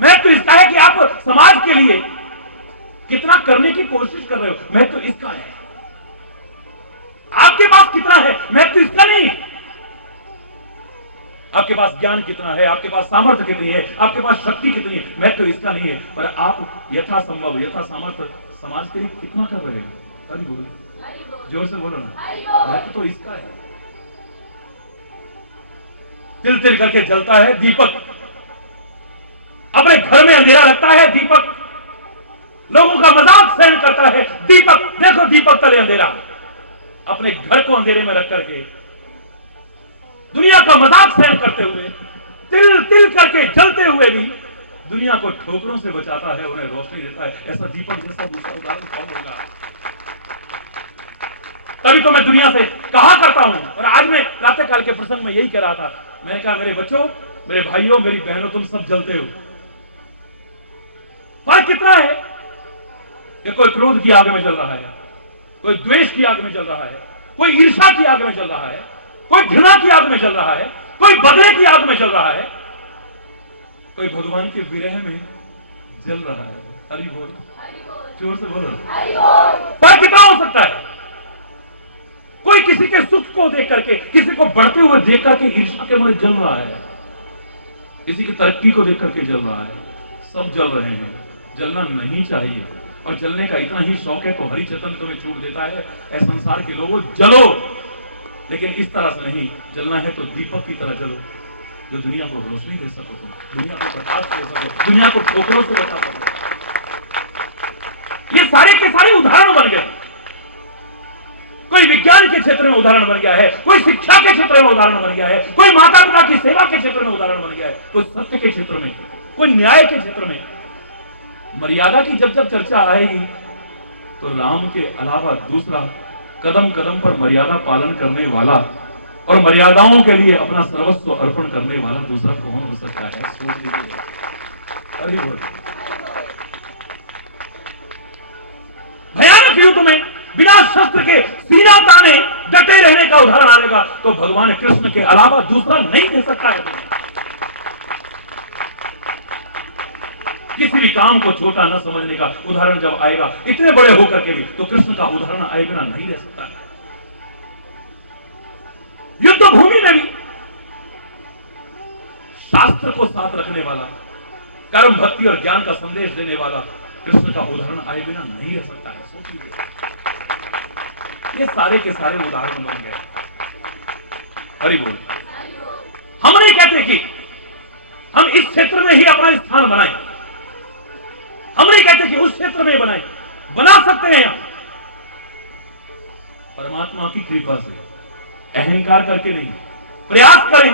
महत्व तो इसका है कि आप समाज के लिए कितना करने की कोशिश कर रहे हो। महत्व तो इसका है। आपके पास कितना है, महत्व तो इसका नहीं है। आपके पास ज्ञान कितना है, आपके पास सामर्थ्य कितनी है, आपके पास शक्ति कितनी है, महत्व तो इसका नहीं है। पर आप यथासंभव यथा सामर्थ्य समाज के लिए कितना कर रहे हैं। हरि बोल, जोर से बोलो ना। महत्व तो इसका है। तिल तिल करके जलता है दीपक, अपने घर में अंधेरा रखता है दीपक, लोगों का मजाक सहन करता है दीपक। देखो दीपक तले अंधेरा, अपने घर को अंधेरे में रख करके दुनिया का मजाक सहन करते हुए, तिल तिल करके जलते हुए भी दुनिया को ठोकरों से बचाता है, उन्हें रोशनी देता है। ऐसा दीपक जैसा दूसरा उदाहरण कौन होगा? तभी तो मैं दुनिया से कहा करता हूं, और आज मैं प्रातःकाल के प्रसंग में यही कह रहा था। मैंने कहा मेरे बच्चों, मेरे भाइयों, मेरी बहनों, तुम सब जलते हो। फर्क कितना है कि कोई क्रोध की आग में जल रहा है, कोई द्वेष की आग में जल रहा है, कोई ईर्ष्या की आग में जल रहा है, कोई घृणा की आग में जल रहा है, कोई बदले की आग में जल रहा है, कोई भगवान के विरह में जल रहा है। हरि बोल, जोर से बोलो। फर्क कितना हो सकता है? कोई किसी के सुख को देख करके, किसी को बढ़ते हुए देख करके ईर्ष्या के मारे जल रहा है, किसी की तरक्की को देख करके जल रहा है। सब जल रहे हैं, जलना नहीं चाहिए। और जलने का इतना ही शौक है तो हरिचेतन तुम्हें छूट देता है, ऐ संसार के लोगों जलो, लेकिन इस तरह से नहीं। जलना है तो दीपक की तरह जलो, जो दुनिया को रोशनी दे सको, दुनिया को प्रकाश दे सको, दुनिया को ठोकरों से बचा सको। ये सारे के सारे उदाहरण बन गए। कोई विज्ञान के क्षेत्र में उदाहरण बन गया है, कोई शिक्षा के क्षेत्र में उदाहरण बन गया है, कोई माता पिता की सेवा के क्षेत्र में उदाहरण बन गया है, कोई सत्य के क्षेत्र में, कोई न्याय के क्षेत्र में। मर्यादा की जब जब चर्चा आएगी तो राम के अलावा दूसरा कदम कदम पर मर्यादा पालन करने वाला और मर्यादाओं के लिए अपना सर्वस्व अर्पण करने वाला दूसरा कौन हो सकता है? सोच लीजिए। हरि बोल। भयानक युद्ध में बिना शस्त्र के सीना ताने डटे रहने का उदाहरण आएगा तो भगवान कृष्ण के अलावा दूसरा नहीं दे सकता है। किसी भी काम को छोटा न समझने का उदाहरण जब आएगा इतने बड़े होकर के भी, तो कृष्ण का उदाहरण आए बिना नहीं रह सकता है। युद्ध भूमि में भी शास्त्र को साथ रखने वाला, कर्म भक्ति और ज्ञान का संदेश देने वाला कृष्ण का उदाहरण आए बिना नहीं रह सकता है। सोचिए, ये सारे के सारे उदाहरण बन गए। हरि बोल। हम नहीं कहते कि हम इस क्षेत्र में ही अपना स्थान बनाएं, हम नहीं कहते कि उस क्षेत्र में बनाएं, बना सकते हैं। परमात्मा की कृपा से, अहंकार करके नहीं, प्रयास करें।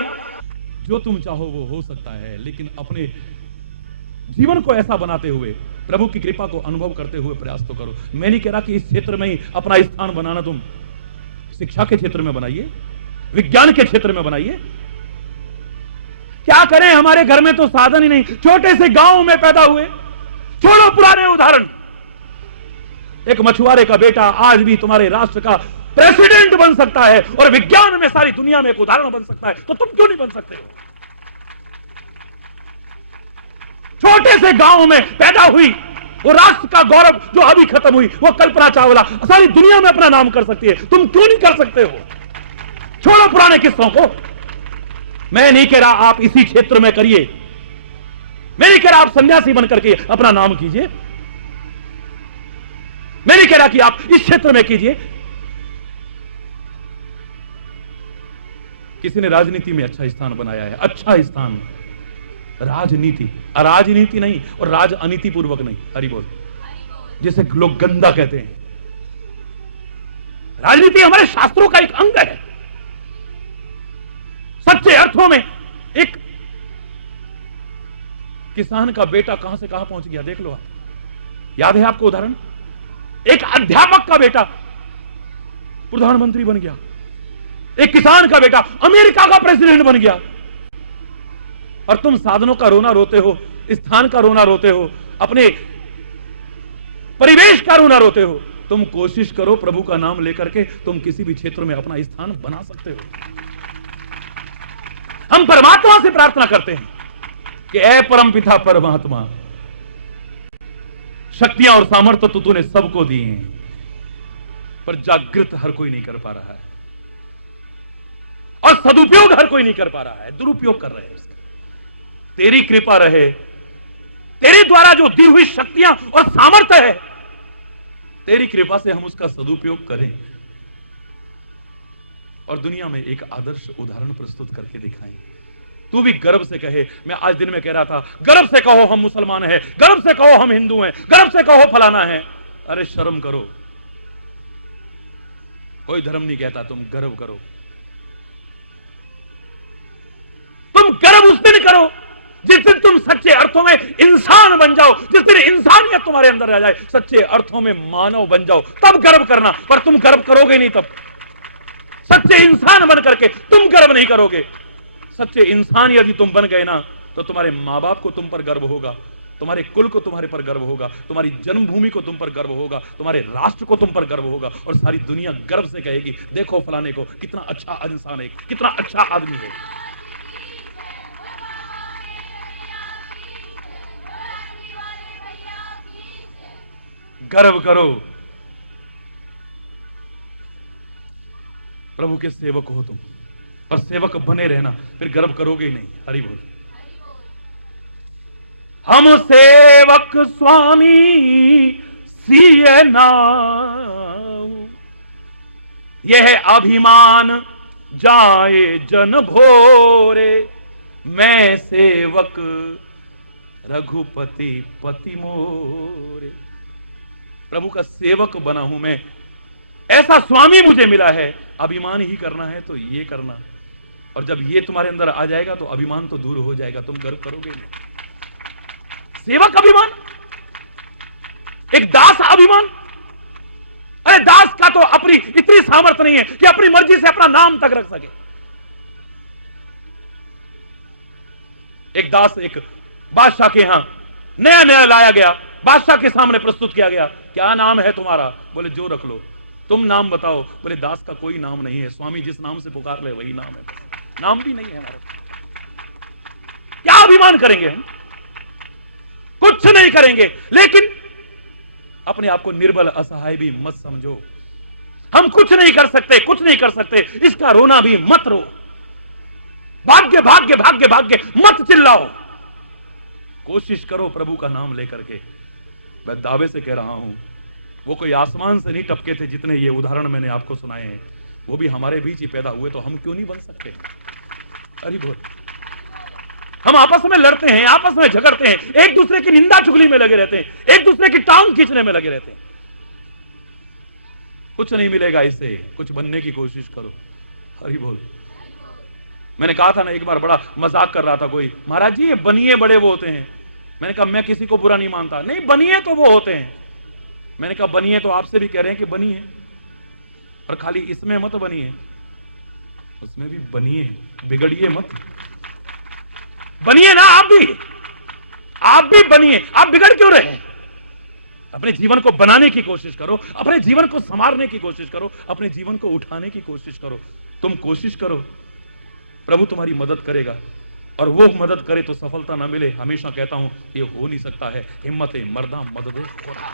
जो तुम चाहो वो हो सकता है, लेकिन अपने जीवन को ऐसा बनाते हुए, प्रभु की कृपा को अनुभव करते हुए प्रयास तो करो। मैं नहीं कह रहा कि इस क्षेत्र में ही अपना स्थान बनाना, तुम शिक्षा के क्षेत्र में बनाइए, विज्ञान के क्षेत्र में बनाइए। क्या करें, हमारे घर में तो साधन ही नहीं, छोटे से गांव में पैदा हुए। छोड़ो पुराने उदाहरण, एक मछुआरे का बेटा आज भी तुम्हारे राष्ट्र का प्रेसिडेंट बन सकता है और विज्ञान में सारी दुनिया में एक उदाहरण बन सकता है, तो तुम क्यों नहीं बन सकते हो? छोटे से गांव में पैदा हुई वो राष्ट्र का गौरव जो अभी खत्म हुई, वो कल्पना चावला सारी दुनिया में अपना नाम कर सकती है, तुम क्यों नहीं कर सकते हो? छोड़ो पुराने किस्सों को। मैं नहीं कह रहा आप इसी क्षेत्र में करिए, मैं नहीं कह रहा आप सन्यासी बनकर के अपना नाम कीजिए, मैं नहीं कह रहा कि आप इस क्षेत्र में कीजिए। किसी ने राजनीति में अच्छा स्थान बनाया है, अच्छा स्थान, राजनीति, अराजनीति नहीं और राज अनीति पूर्वक नहीं। हरि बोल। जिसे लोग गंदा कहते हैं, राजनीति हमारे शास्त्रों का एक अंग है। सच्चे अर्थों में एक किसान का बेटा कहां से कहां पहुंच गया, देख लो आप। याद है आपको उदाहरण? एक अध्यापक का बेटा प्रधानमंत्री बन गया, एक किसान का बेटा अमेरिका का प्रेसिडेंट बन गया। और तुम साधनों का रोना रोते हो, स्थान का रोना रोते हो, अपने परिवेश का रोना रोते हो। तुम कोशिश करो प्रभु का नाम लेकर के तुम किसी भी क्षेत्र में अपना स्थान बना सकते हो। हम परमात्मा से प्रार्थना करते हैं कि ऐ परम पिता परमात्मा, शक्तियां और सामर्थ्य तो तूने सबको दी हैं, पर जागृत हर कोई नहीं कर पा रहा है और सदुपयोग हर कोई नहीं कर पा रहा है, दुरुपयोग कर रहे हैं उसका। तेरी कृपा रहे, तेरे द्वारा जो दी हुई शक्तियां और सामर्थ्य है, तेरी कृपा से हम उसका सदुपयोग करें और दुनिया में एक आदर्श उदाहरण प्रस्तुत करके दिखाएं। तू भी गर्व से कहे, मैं आज दिन में कह रहा था, गर्व से कहो हम मुसलमान हैं, गर्व से कहो हम हिंदू हैं, गर्व से कहो फलाना है। अरे शर्म करो, कोई धर्म नहीं कहता तुम गर्व करो। तुम गर्व उस दिन करो जिस दिन तुम सच्चे अर्थों में इंसान बन जाओ, जिस दिन इंसानियत तुम्हारे अंदर आ जाए, सच्चे अर्थों में मानव बन जाओ, तब गर्व करना। पर तुम गर्व करोगे नहीं, तब सच्चे इंसान बन करके तुम गर्व नहीं करोगे। सच्चे इंसान यदि तुम बन गए ना, तो तुम्हारे मां बाप को तुम पर गर्व होगा, तुम्हारे कुल को तुम्हारे पर गर्व होगा, तुम्हारी जन्मभूमि को तुम पर गर्व होगा, तुम्हारे राष्ट्र को तुम पर गर्व होगा और सारी दुनिया गर्व से कहेगी, देखो फलाने को, कितना अच्छा इंसान है, कितना अच्छा आदमी है। गर्व करो, प्रभु के सेवक हो तुम, और सेवक बने रहना, फिर गर्व करोगे ही नहीं। हरि बोल। हम सेवक स्वामी सिए नाऊ, यह अभिमान जाए जन भोरे, मैं सेवक रघुपति पति मोरे। प्रभु का सेवक बना हूं मैं, ऐसा स्वामी मुझे मिला है। अभिमान ही करना है तो ये करना, और जब ये तुम्हारे अंदर आ जाएगा तो अभिमान तो दूर हो जाएगा, तुम गर्व करोगे नहीं। सेवक अभिमान, एक दास अभिमान। अरे दास का तो अपनी इतनी सामर्थ्य नहीं है कि अपनी मर्जी से अपना नाम तक रख सके। एक दास एक बादशाह के यहां नया नया लाया गया, बादशाह के सामने प्रस्तुत किया गया, क्या नाम है तुम्हारा? बोले जो रख लो। तुम नाम बताओ। बोले दास का कोई नाम नहीं है, स्वामी जिस नाम से पुकार ले वही नाम है, नाम भी नहीं है हमारा। क्या अभिमान करेंगे हम? कुछ नहीं करेंगे। लेकिन अपने आप को निर्बल असहाय भी मत समझो। हम कुछ नहीं कर सकते, कुछ नहीं कर सकते, इसका रोना भी मत रो। भाग्य भाग्य भाग्य भाग्य मत चिल्लाओ। कोशिश करो प्रभु का नाम लेकर के। मैं दावे से कह रहा हूं, वो कोई आसमान से नहीं टपके थे जितने ये उदाहरण मैंने आपको सुनाए हैं, वो भी हमारे बीच ही पैदा हुए, तो हम क्यों नहीं बन सकते? अरे बोल। हम आपस में लड़ते हैं, आपस में झगड़ते हैं, एक दूसरे की निंदा चुगली में लगे रहते हैं, एक दूसरे की टांग खींचने में लगे रहते हैं। कुछ नहीं मिलेगा इससे। कुछ बनने की कोशिश करो। हरि बोल। मैंने कहा था ना, एक बार बड़ा मजाक कर रहा था कोई, महाराज जी ये बनिए बड़े वो होते हैं। मैंने कहा मैं किसी को बुरा नहीं मानता, नहीं बनिए तो वो होते हैं। मैंने कहा बनिए तो आपसे भी कह रहे हैं कि बनिए, पर खाली इसमें मत बनिए, उसमें भी बनिए, बिगड़िए मत। बनिए ना आप भी बनिए। आप बिगड़ क्यों रहे हैं? अपने जीवन को बनाने की कोशिश करो, अपने जीवन को संवारने की कोशिश करो, अपने जीवन को उठाने की कोशिश करो। तुम कोशिश करो, प्रभु तुम्हारी मदद करेगा। और वो मदद करे तो सफलता ना मिले, हमेशा कहता हूं ये हो नहीं सकता है। हिम्मत है मर्दा मदद खोड़ा,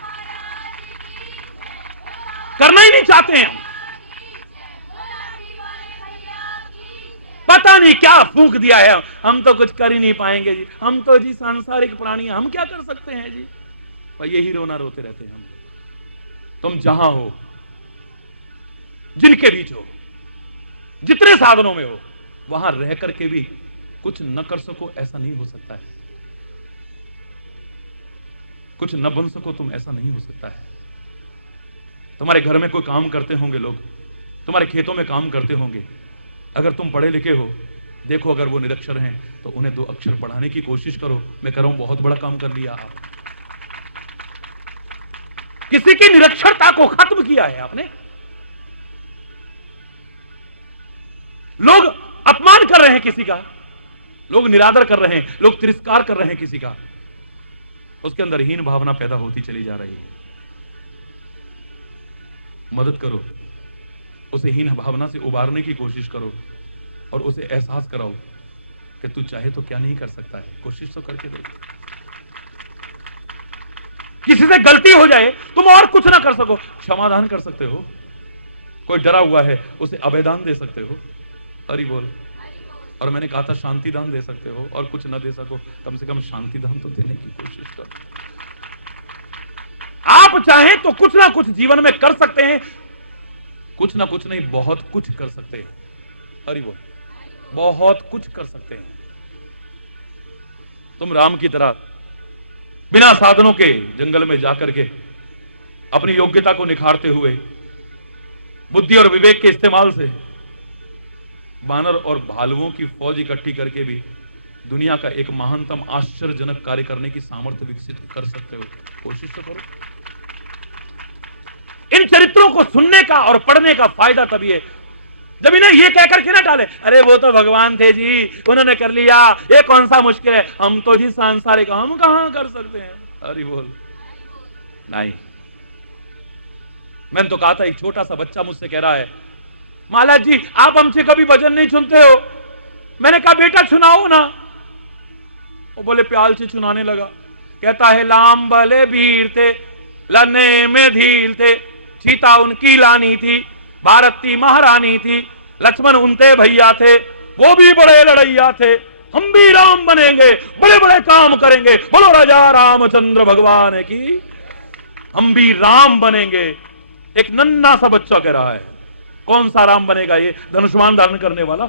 करना ही नहीं चाहते हैं। पता नहीं क्या फूंक दिया है, हम तो कुछ कर ही नहीं पाएंगे जी, हम तो जी सांसारिक प्राणी हैं, हम क्या कर सकते हैं जी। पर यही रोना रोते रहते हैं हम। तुम जहां हो, जिनके बीच हो, जितने साधनों में हो, वहां रह करके भी कुछ न कर सको ऐसा नहीं हो सकता है। कुछ न बन सको तुम ऐसा नहीं हो सकता है। तुम्हारे घर में कोई काम करते होंगे लोग, तुम्हारे खेतों में काम करते होंगे। अगर तुम पढ़े लिखे हो, देखो अगर वो निरक्षर हैं तो उन्हें 2 अक्षर पढ़ाने की कोशिश करो। मैं कह रहा हूं बहुत बड़ा काम कर लिया आप। किसी की निरक्षरता को खत्म किया है आपने। लोग अपमान कर रहे हैं किसी का, लोग निरादर कर रहे हैं, लोग तिरस्कार कर रहे हैं किसी का, उसके अंदर हीन भावना पैदा होती चली जा रही है। मदद करो, उसे हीन भावना से उबारने की कोशिश करो और उसे एहसास कराओ कि तू चाहे तो क्या नहीं कर सकता है। कोशिश तो करके देख। किसी से गलती हो जाए, तुम और कुछ ना कर सको, क्षमादान कर सकते हो। कोई डरा हुआ है उसे अभयदान दे सकते हो। हरि बोल। और मैंने कहा था शांति दान दे सकते हो, और कुछ ना दे सको कम से कम शांति दान तो देने की कोशिश करो। आप चाहें तो कुछ ना कुछ जीवन में कर सकते हैं। कुछ ना कुछ नहीं, बहुत कुछ कर सकते हैं। हरि बोल। बहुत कुछ कर सकते हैं। तुम राम की तरह बिना साधनों के जंगल में जाकर के अपनी योग्यता को निखारते हुए, बुद्धि और विवेक के इस्तेमाल से बानर और भालुओं की फौज इकट्ठी करके भी दुनिया का एक महानतम आश्चर्यजनक कार्य करने की सामर्थ्य विकसित कर सकते हो। कोशिश तो करो। इन चरित्रों को सुनने का और पढ़ने का फायदा तभी है जब इन्हें ये कहकर के ना डाले, अरे वो तो भगवान थे जी, उन्होंने कर लिया, ये कौन सा मुश्किल है, हम तो जी सांसारिक, हम कहां कर सकते हैं। अरे बोल। नहीं, मैंने तो कहा था, एक छोटा सा बच्चा मुझसे कह रहा है, महाराज जी आप हमसे कभी भजन नहीं सुनते हो। मैंने कहा बेटा सुनाओ ना। वो बोले प्याल से सुनाने लगा। कहता है लाम भले वीर थे, लड़ने में धीर थे, सीता उनकी लानी थी, भारत की महारानी थी, लक्ष्मण उनते भैया थे, वो भी बड़े लड़ैया थे, हम भी राम बनेंगे, बड़े बड़े काम करेंगे, बोलो राजा रामचंद्र भगवान की, हम भी राम बनेंगे। एक नन्हा सा बच्चा कह रहा है। कौन सा राम बनेगा? ये धनुष्मान धारण करने वाला,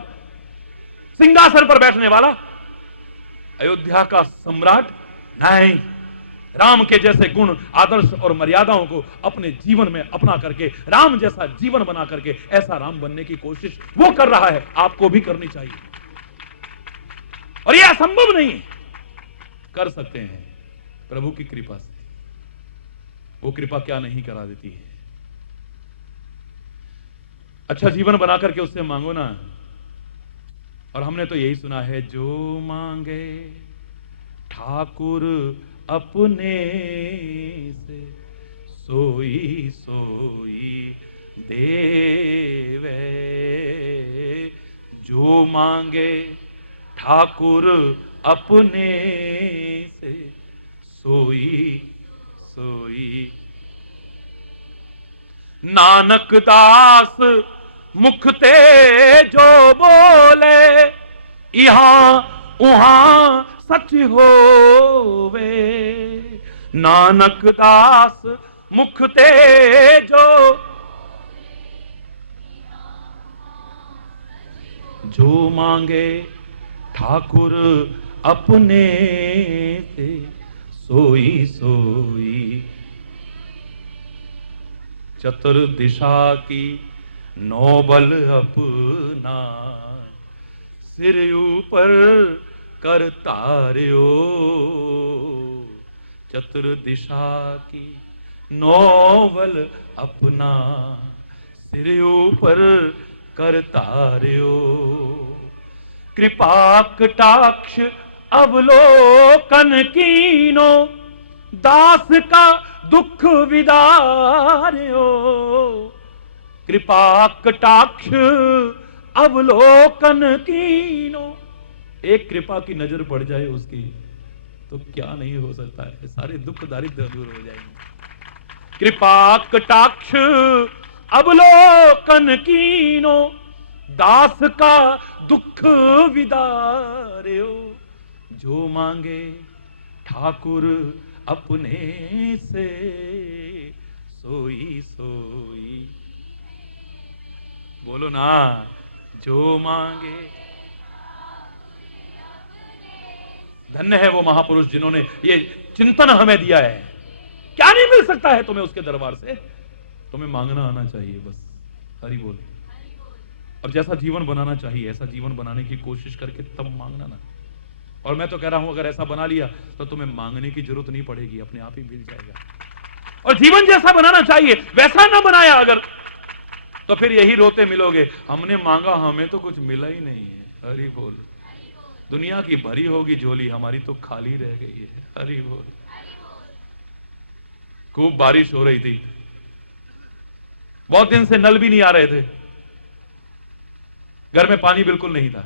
सिंहासन पर बैठने वाला, अयोध्या का सम्राट? नहीं, राम के जैसे गुण, आदर्श और मर्यादाओं को अपने जीवन में अपना करके राम जैसा जीवन बना करके ऐसा राम बनने की कोशिश वो कर रहा है, आपको भी करनी चाहिए। और यह असंभव नहीं है, कर सकते हैं प्रभु की कृपा से। वो कृपा क्या नहीं करा देती है। अच्छा जीवन बना करके उससे मांगो ना, और हमने तो यही सुना है, जो मांगे ठाकुर अपने से सोई सोई देवे। जो मांगे ठाकुर अपने से सोई सोई। नानक दास मुख ते जो बोले, यहाँ उहाँ सच होवे। नानक दास मुख ते जो मांगे ठाकुर अपने से सोई सोई। चतुर्दिशा की नौबल अपना, सिर ऊपर कर तार्यो। चतुर्दिशा की नौबल अपना, सिर ऊपर कर तार्यो। कृपा कटाक्ष अवलोकन कीनो, दास का दुख विदार्यो। कृपा कटाक्ष अवलोकन कीनो। एक कृपा की नजर पड़ जाए उसकी तो क्या नहीं हो सकता है, सारे दुख दारिद्र दूर हो जाएंगे। कृपा कटाक्ष अवलोकन कीनो, दास का दुख विदार्यो। जो मांगे ठाकुर अपने से सोई सोई। बोलो ना, जो मांगे। धन्य है वो महापुरुष जिन्होंने ये चिंतन हमें दिया है। क्या नहीं मिल सकता है तुम्हें उसके दरबार से, तुम्हें मांगना आना चाहिए बस। हरि बोल। और जैसा जीवन बनाना चाहिए ऐसा जीवन बनाने की कोशिश करके तब मांगना ना। और मैं तो कह रहा हूं अगर ऐसा बना लिया तो तुम्हें मांगने की जरूरत नहीं पड़ेगी, अपने आप ही मिल जाएगा। और जीवन जैसा बनाना चाहिए वैसा ना बनाया अगर, तो फिर यही रोते मिलोगे, हमने मांगा हमें तो कुछ मिला ही नहीं है। हरि बोल। दुनिया की भरी होगी झोली, हमारी तो खाली रह गई है। हरि बोल। खूब बारिश हो रही थी, बहुत दिन से नल भी नहीं आ रहे थे, घर में पानी बिल्कुल नहीं था,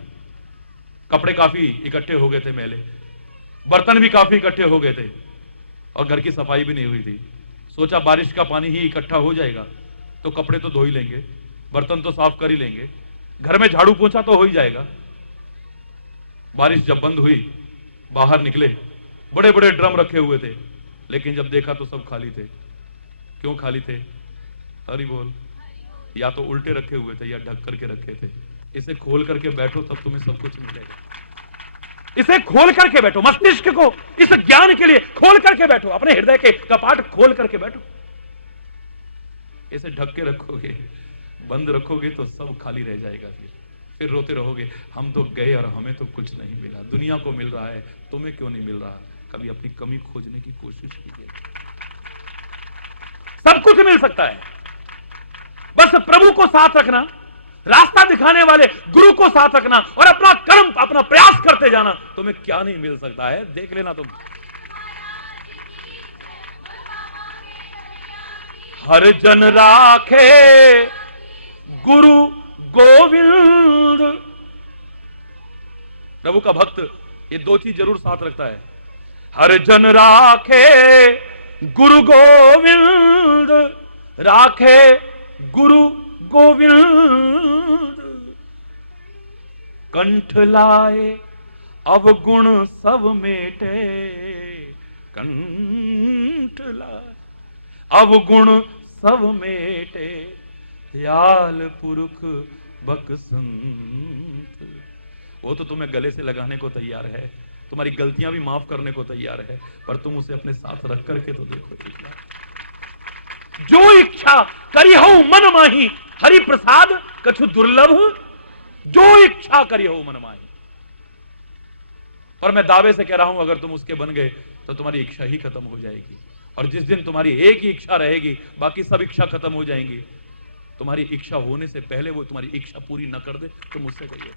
कपड़े काफी इकट्ठे हो गए थे मैले, बर्तन भी काफी इकट्ठे हो गए थे और घर की सफाई भी नहीं हुई थी। सोचा बारिश का पानी ही इकट्ठा हो जाएगा तो कपड़े तो धो ही लेंगे, बर्तन तो साफ कर ही लेंगे, घर में झाड़ू पोंछा तो हो ही जाएगा। बारिश जब बंद हुई बाहर निकले, बड़े बड़े ड्रम रखे हुए थे, लेकिन जब देखा तो सब खाली थे। क्यों खाली थे? हरि बोल। या तो उल्टे रखे हुए थे या ढक करके रखे थे। इसे खोल करके बैठो तब तुम्हें सब कुछ मिलेगा। इसे खोल करके बैठो, मस्तिष्क को इस ज्ञान के लिए खोल करके बैठो, अपने हृदय के कपाट खोल करके बैठो। इसे ढक के रखोगे, बंद रखोगे तो सब खाली रह जाएगा। फिर रोते रहोगे, हम तो गए और हमें तो कुछ नहीं मिला। दुनिया को मिल रहा है, तुम्हें क्यों नहीं मिल रहा? कभी अपनी कमी खोजने की कोशिश कीजिए। सब कुछ मिल सकता है, बस प्रभु को साथ रखना, रास्ता दिखाने वाले गुरु को साथ रखना और अपना कर्म, अपना प्रयास करते जाना। तुम्हें क्या नहीं मिल सकता है, देख लेना तुम। हर जन राखे गुरु गोविंद। प्रभु का भक्त ये दो चीज जरूर साथ रखता है, हर जन राखे गुरु गोविंद, राखे गुरु गोविंद। कंठ लाए अवगुण सब मेटे, कंठ लाए अवगुण सब मेटे, दयाल पुरख बकसंत। वो तो तुम्हें गले से लगाने को तैयार है, तुम्हारी गलतियां भी माफ करने को तैयार है, पर तुम उसे अपने साथ रख करके तो देखो। जो इच्छा करी हो मन माही, हरि प्रसाद कछु दुर्लभ। जो इच्छा करी हो मन माही। और मैं दावे से कह रहा हूं अगर तुम उसके बन गए तो तुम्हारी इच्छा ही खत्म हो जाएगी। और जिस दिन तुम्हारी एक ही इच्छा रहेगी, बाकी सब इच्छा खत्म हो जाएंगी। तुम्हारी इच्छा होने से पहले वो तुम्हारी इच्छा पूरी न कर दे, तुम मुझसे कहिए।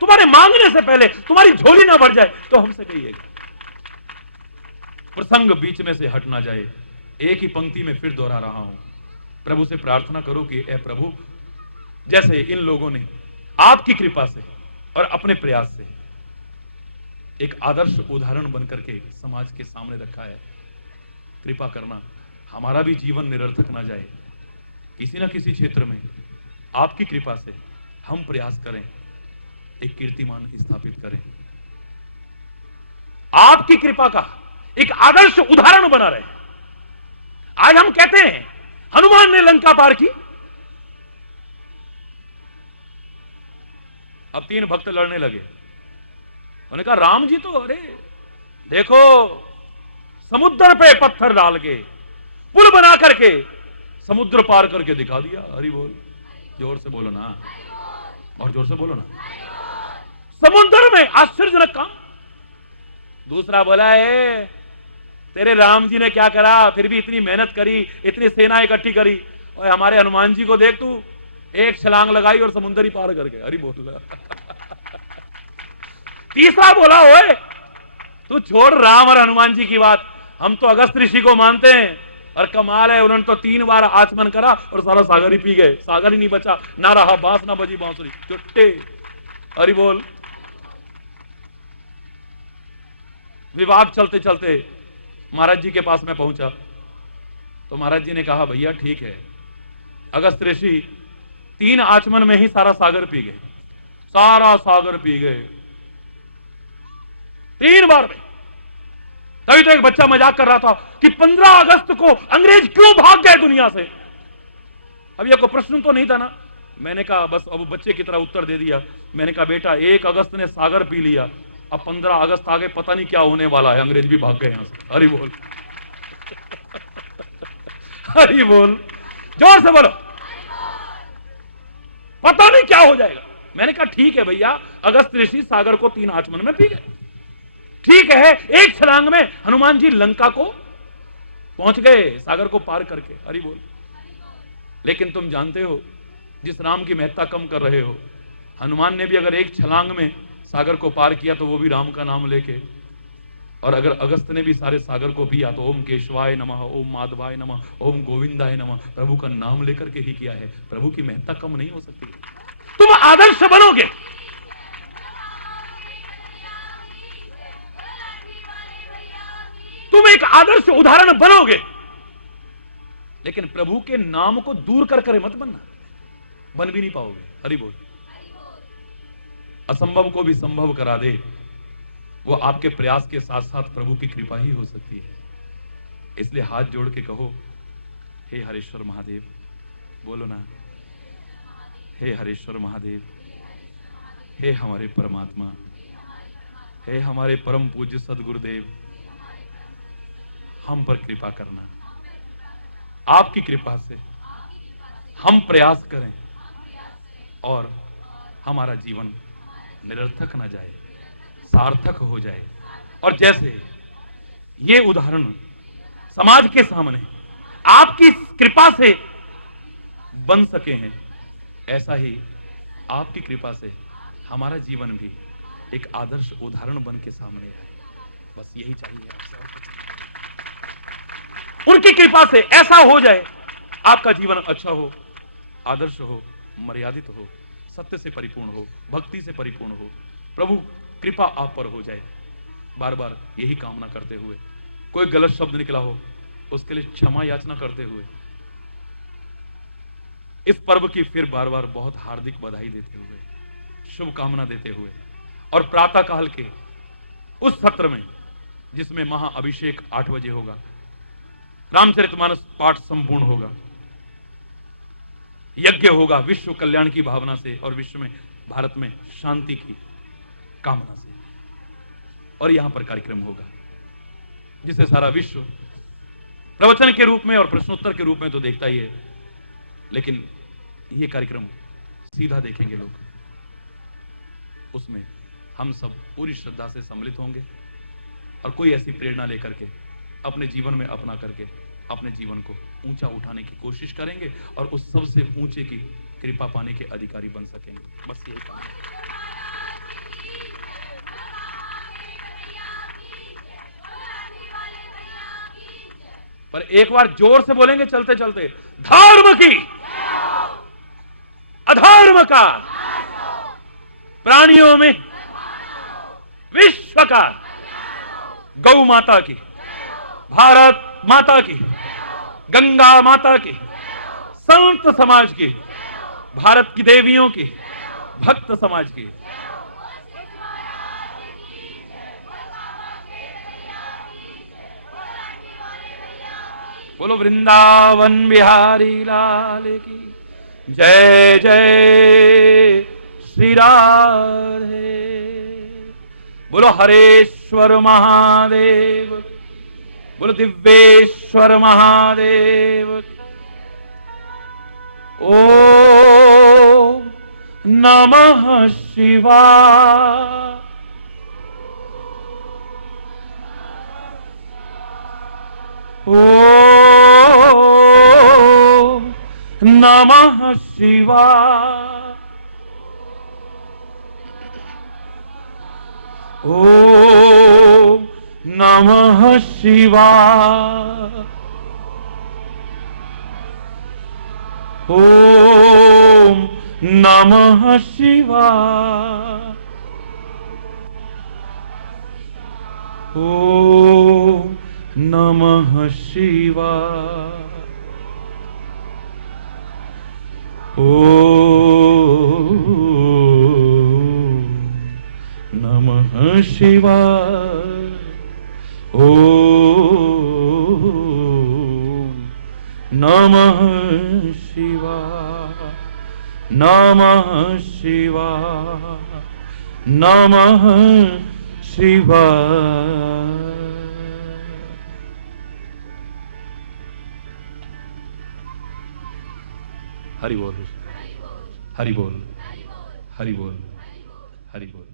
तुम्हारे मांगने से पहले तुम्हारी झोली ना भर जाए तो हमसे कहिएगा। प्रसंग बीच में से हट ना जाए। एक ही पंक्ति में फिर दोहरा रहा हूं, प्रभु से प्रार्थना करो कि ए प्रभु, जैसे इन लोगों ने आपकी कृपा से और अपने प्रयास से एक आदर्श उदाहरण बनकर के समाज के सामने रखा है, कृपा करना हमारा भी जीवन निरर्थक ना जाए। किसी ना किसी क्षेत्र में आपकी कृपा से हम प्रयास करें, एक कीर्तिमान स्थापित करें, आपकी कृपा का एक आदर्श उदाहरण बना रहे। आज हम कहते हैं हनुमान ने लंका पार की, अब 3 भक्त लड़ने लगे। उन्होंने कहा राम जी तो अरे देखो समुद्र पे पत्थर डाल के पुल बना करके समुद्र पार करके दिखा दिया। हरि बोल, जोर से बोलो ना, और जोर से बोलो ना। समुद्र में आश्चर्यजनक काम। दूसरा बोला है तेरे राम जी ने क्या करा, फिर भी इतनी मेहनत करी, इतनी सेना इकट्ठी करी, और हमारे हनुमान जी को देख तू, एक छलांग लगाई और समुद्र ही पार करके। हरि बोल। तीसरा बोला ओए तू छोड़ राम और हनुमान जी की बात, हम तो अगस्त ऋषि को मानते हैं, और कमाल है उन्होंने तो 3 बार आचमन करा और सारा सागर ही पी गए, सागर ही नहीं बचा, ना रहा बांस ना बजी बांसुरी, चुट्टे। हरि बोल। विवाद चलते चलते महाराज जी के पास में पहुंचा तो महाराज जी ने कहा भैया ठीक है, अगस्त ऋषि 3 आचमन में ही सारा सागर पी गए, सारा सागर पी गए 3 बार में। तभी तो एक बच्चा मजाक कर रहा था कि 15 अगस्त को अंग्रेज क्यों भाग गए दुनिया से। अब ये कोई प्रश्न तो नहीं था ना। मैंने कहा बस अब बच्चे की तरह उत्तर दे दिया। मैंने कहा बेटा 1 अगस्त ने सागर पी लिया, अब 15 अगस्त आगे पता नहीं क्या होने वाला है, अंग्रेज भी भाग गए यहां से। हरि बोल। हरि बोल, जोर से बोलो, पता नहीं क्या हो जाएगा। मैंने कहा ठीक है भैया, अगस्त ऋषि सागर को 3 आचमन में पी गए, ठीक है, एक छलांग में हनुमान जी लंका को पहुंच गए, सागर को पार करके। हरि बोल। लेकिन तुम जानते हो जिस राम की महत्ता कम कर रहे हो, हनुमान ने भी अगर एक छलांग में सागर को पार किया तो वो भी राम का नाम लेके, और अगर अगस्त ने भी सारे सागर को पिया तो ओम केशवाय नमः, ओम माधवाय नमः, ओम गोविंदाय नमः, प्रभु का नाम लेकर के ही किया है। प्रभु की महत्ता कम नहीं हो सकती। तुम आदर्श बनोगे, तुम एक आदर्श उदाहरण बनोगे, लेकिन प्रभु के नाम को दूर कर करे मत बनना, बन भी नहीं पाओगे। हरि बोल। असंभव को भी संभव करा दे वो आपके प्रयास के साथ साथ प्रभु की कृपा ही हो सकती है। इसलिए हाथ जोड़ के कहो, हे हरेश्वर महादेव, बोलो ना, हे हरेश्वर महादेव, हे हमारे परमात्मा, हे हमारे परम पूज्य सदगुरुदेव, हम पर कृपा करना। आपकी कृपा से हम प्रयास करें और हमारा जीवन निरर्थक न जाए, सार्थक हो जाए, और जैसे ये उदाहरण समाज के सामने आपकी कृपा से बन सके हैं, ऐसा ही आपकी कृपा से हमारा जीवन भी एक आदर्श उदाहरण बन के सामने आए। बस यही चाहिए आपसे। उनकी कृपा से ऐसा हो जाए, आपका जीवन अच्छा हो, आदर्श हो, मर्यादित हो, सत्य से परिपूर्ण हो, भक्ति से परिपूर्ण हो, प्रभु कृपा आप पर हो जाए। बार बार यही कामना करते हुए, कोई गलत शब्द निकला हो उसके लिए क्षमा याचना करते हुए, इस पर्व की फिर बार बार बहुत हार्दिक बधाई देते हुए, शुभकामना देते हुए, और प्रातः काल के उस सत्र में जिसमें महाअभिषेक 8 बजे होगा, रामचरितमानस पाठ संपूर्ण होगा, यज्ञ होगा विश्व कल्याण की भावना से और विश्व में, भारत में शांति की कामना से, और यहां पर कार्यक्रम होगा जिसे सारा विश्व प्रवचन के रूप में और प्रश्नोत्तर के रूप में तो देखता ही है, लेकिन यह कार्यक्रम सीधा देखेंगे लोग। उसमें हम सब पूरी श्रद्धा से सम्मिलित होंगे और कोई ऐसी प्रेरणा लेकर के अपने जीवन में अपना करके अपने जीवन को ऊंचा उठाने की कोशिश करेंगे और उस सबसे ऊंचे की कृपा पाने के अधिकारी बन सकेंगे। बस यही काम है। पर एक बार जोर से बोलेंगे चलते चलते, धर्म की अधर्म का प्राणियों में विश्व का, गौ माता की, भारत माता की, गंगा माता की, संत समाज की, भारत की देवियों की, भक्त समाज की। बोलो वृंदावन बिहारी लाल की जय जय श्री राधे। बोलो हरेश्वर महादेव, बोलो दिव्येश्वर महादेव। ओम नमः शिवाय। ओम नमः शिवाय। ओम नमः शिवाय। ओम नमः शिवाय। ओम नमः शिवाय। ओम नमः शिवाय। ओम नमः शिवाय। नमः शिवाय। नमः शिवाय। हरि बोल, हरि बोल, हरि बोल, हरि बोल।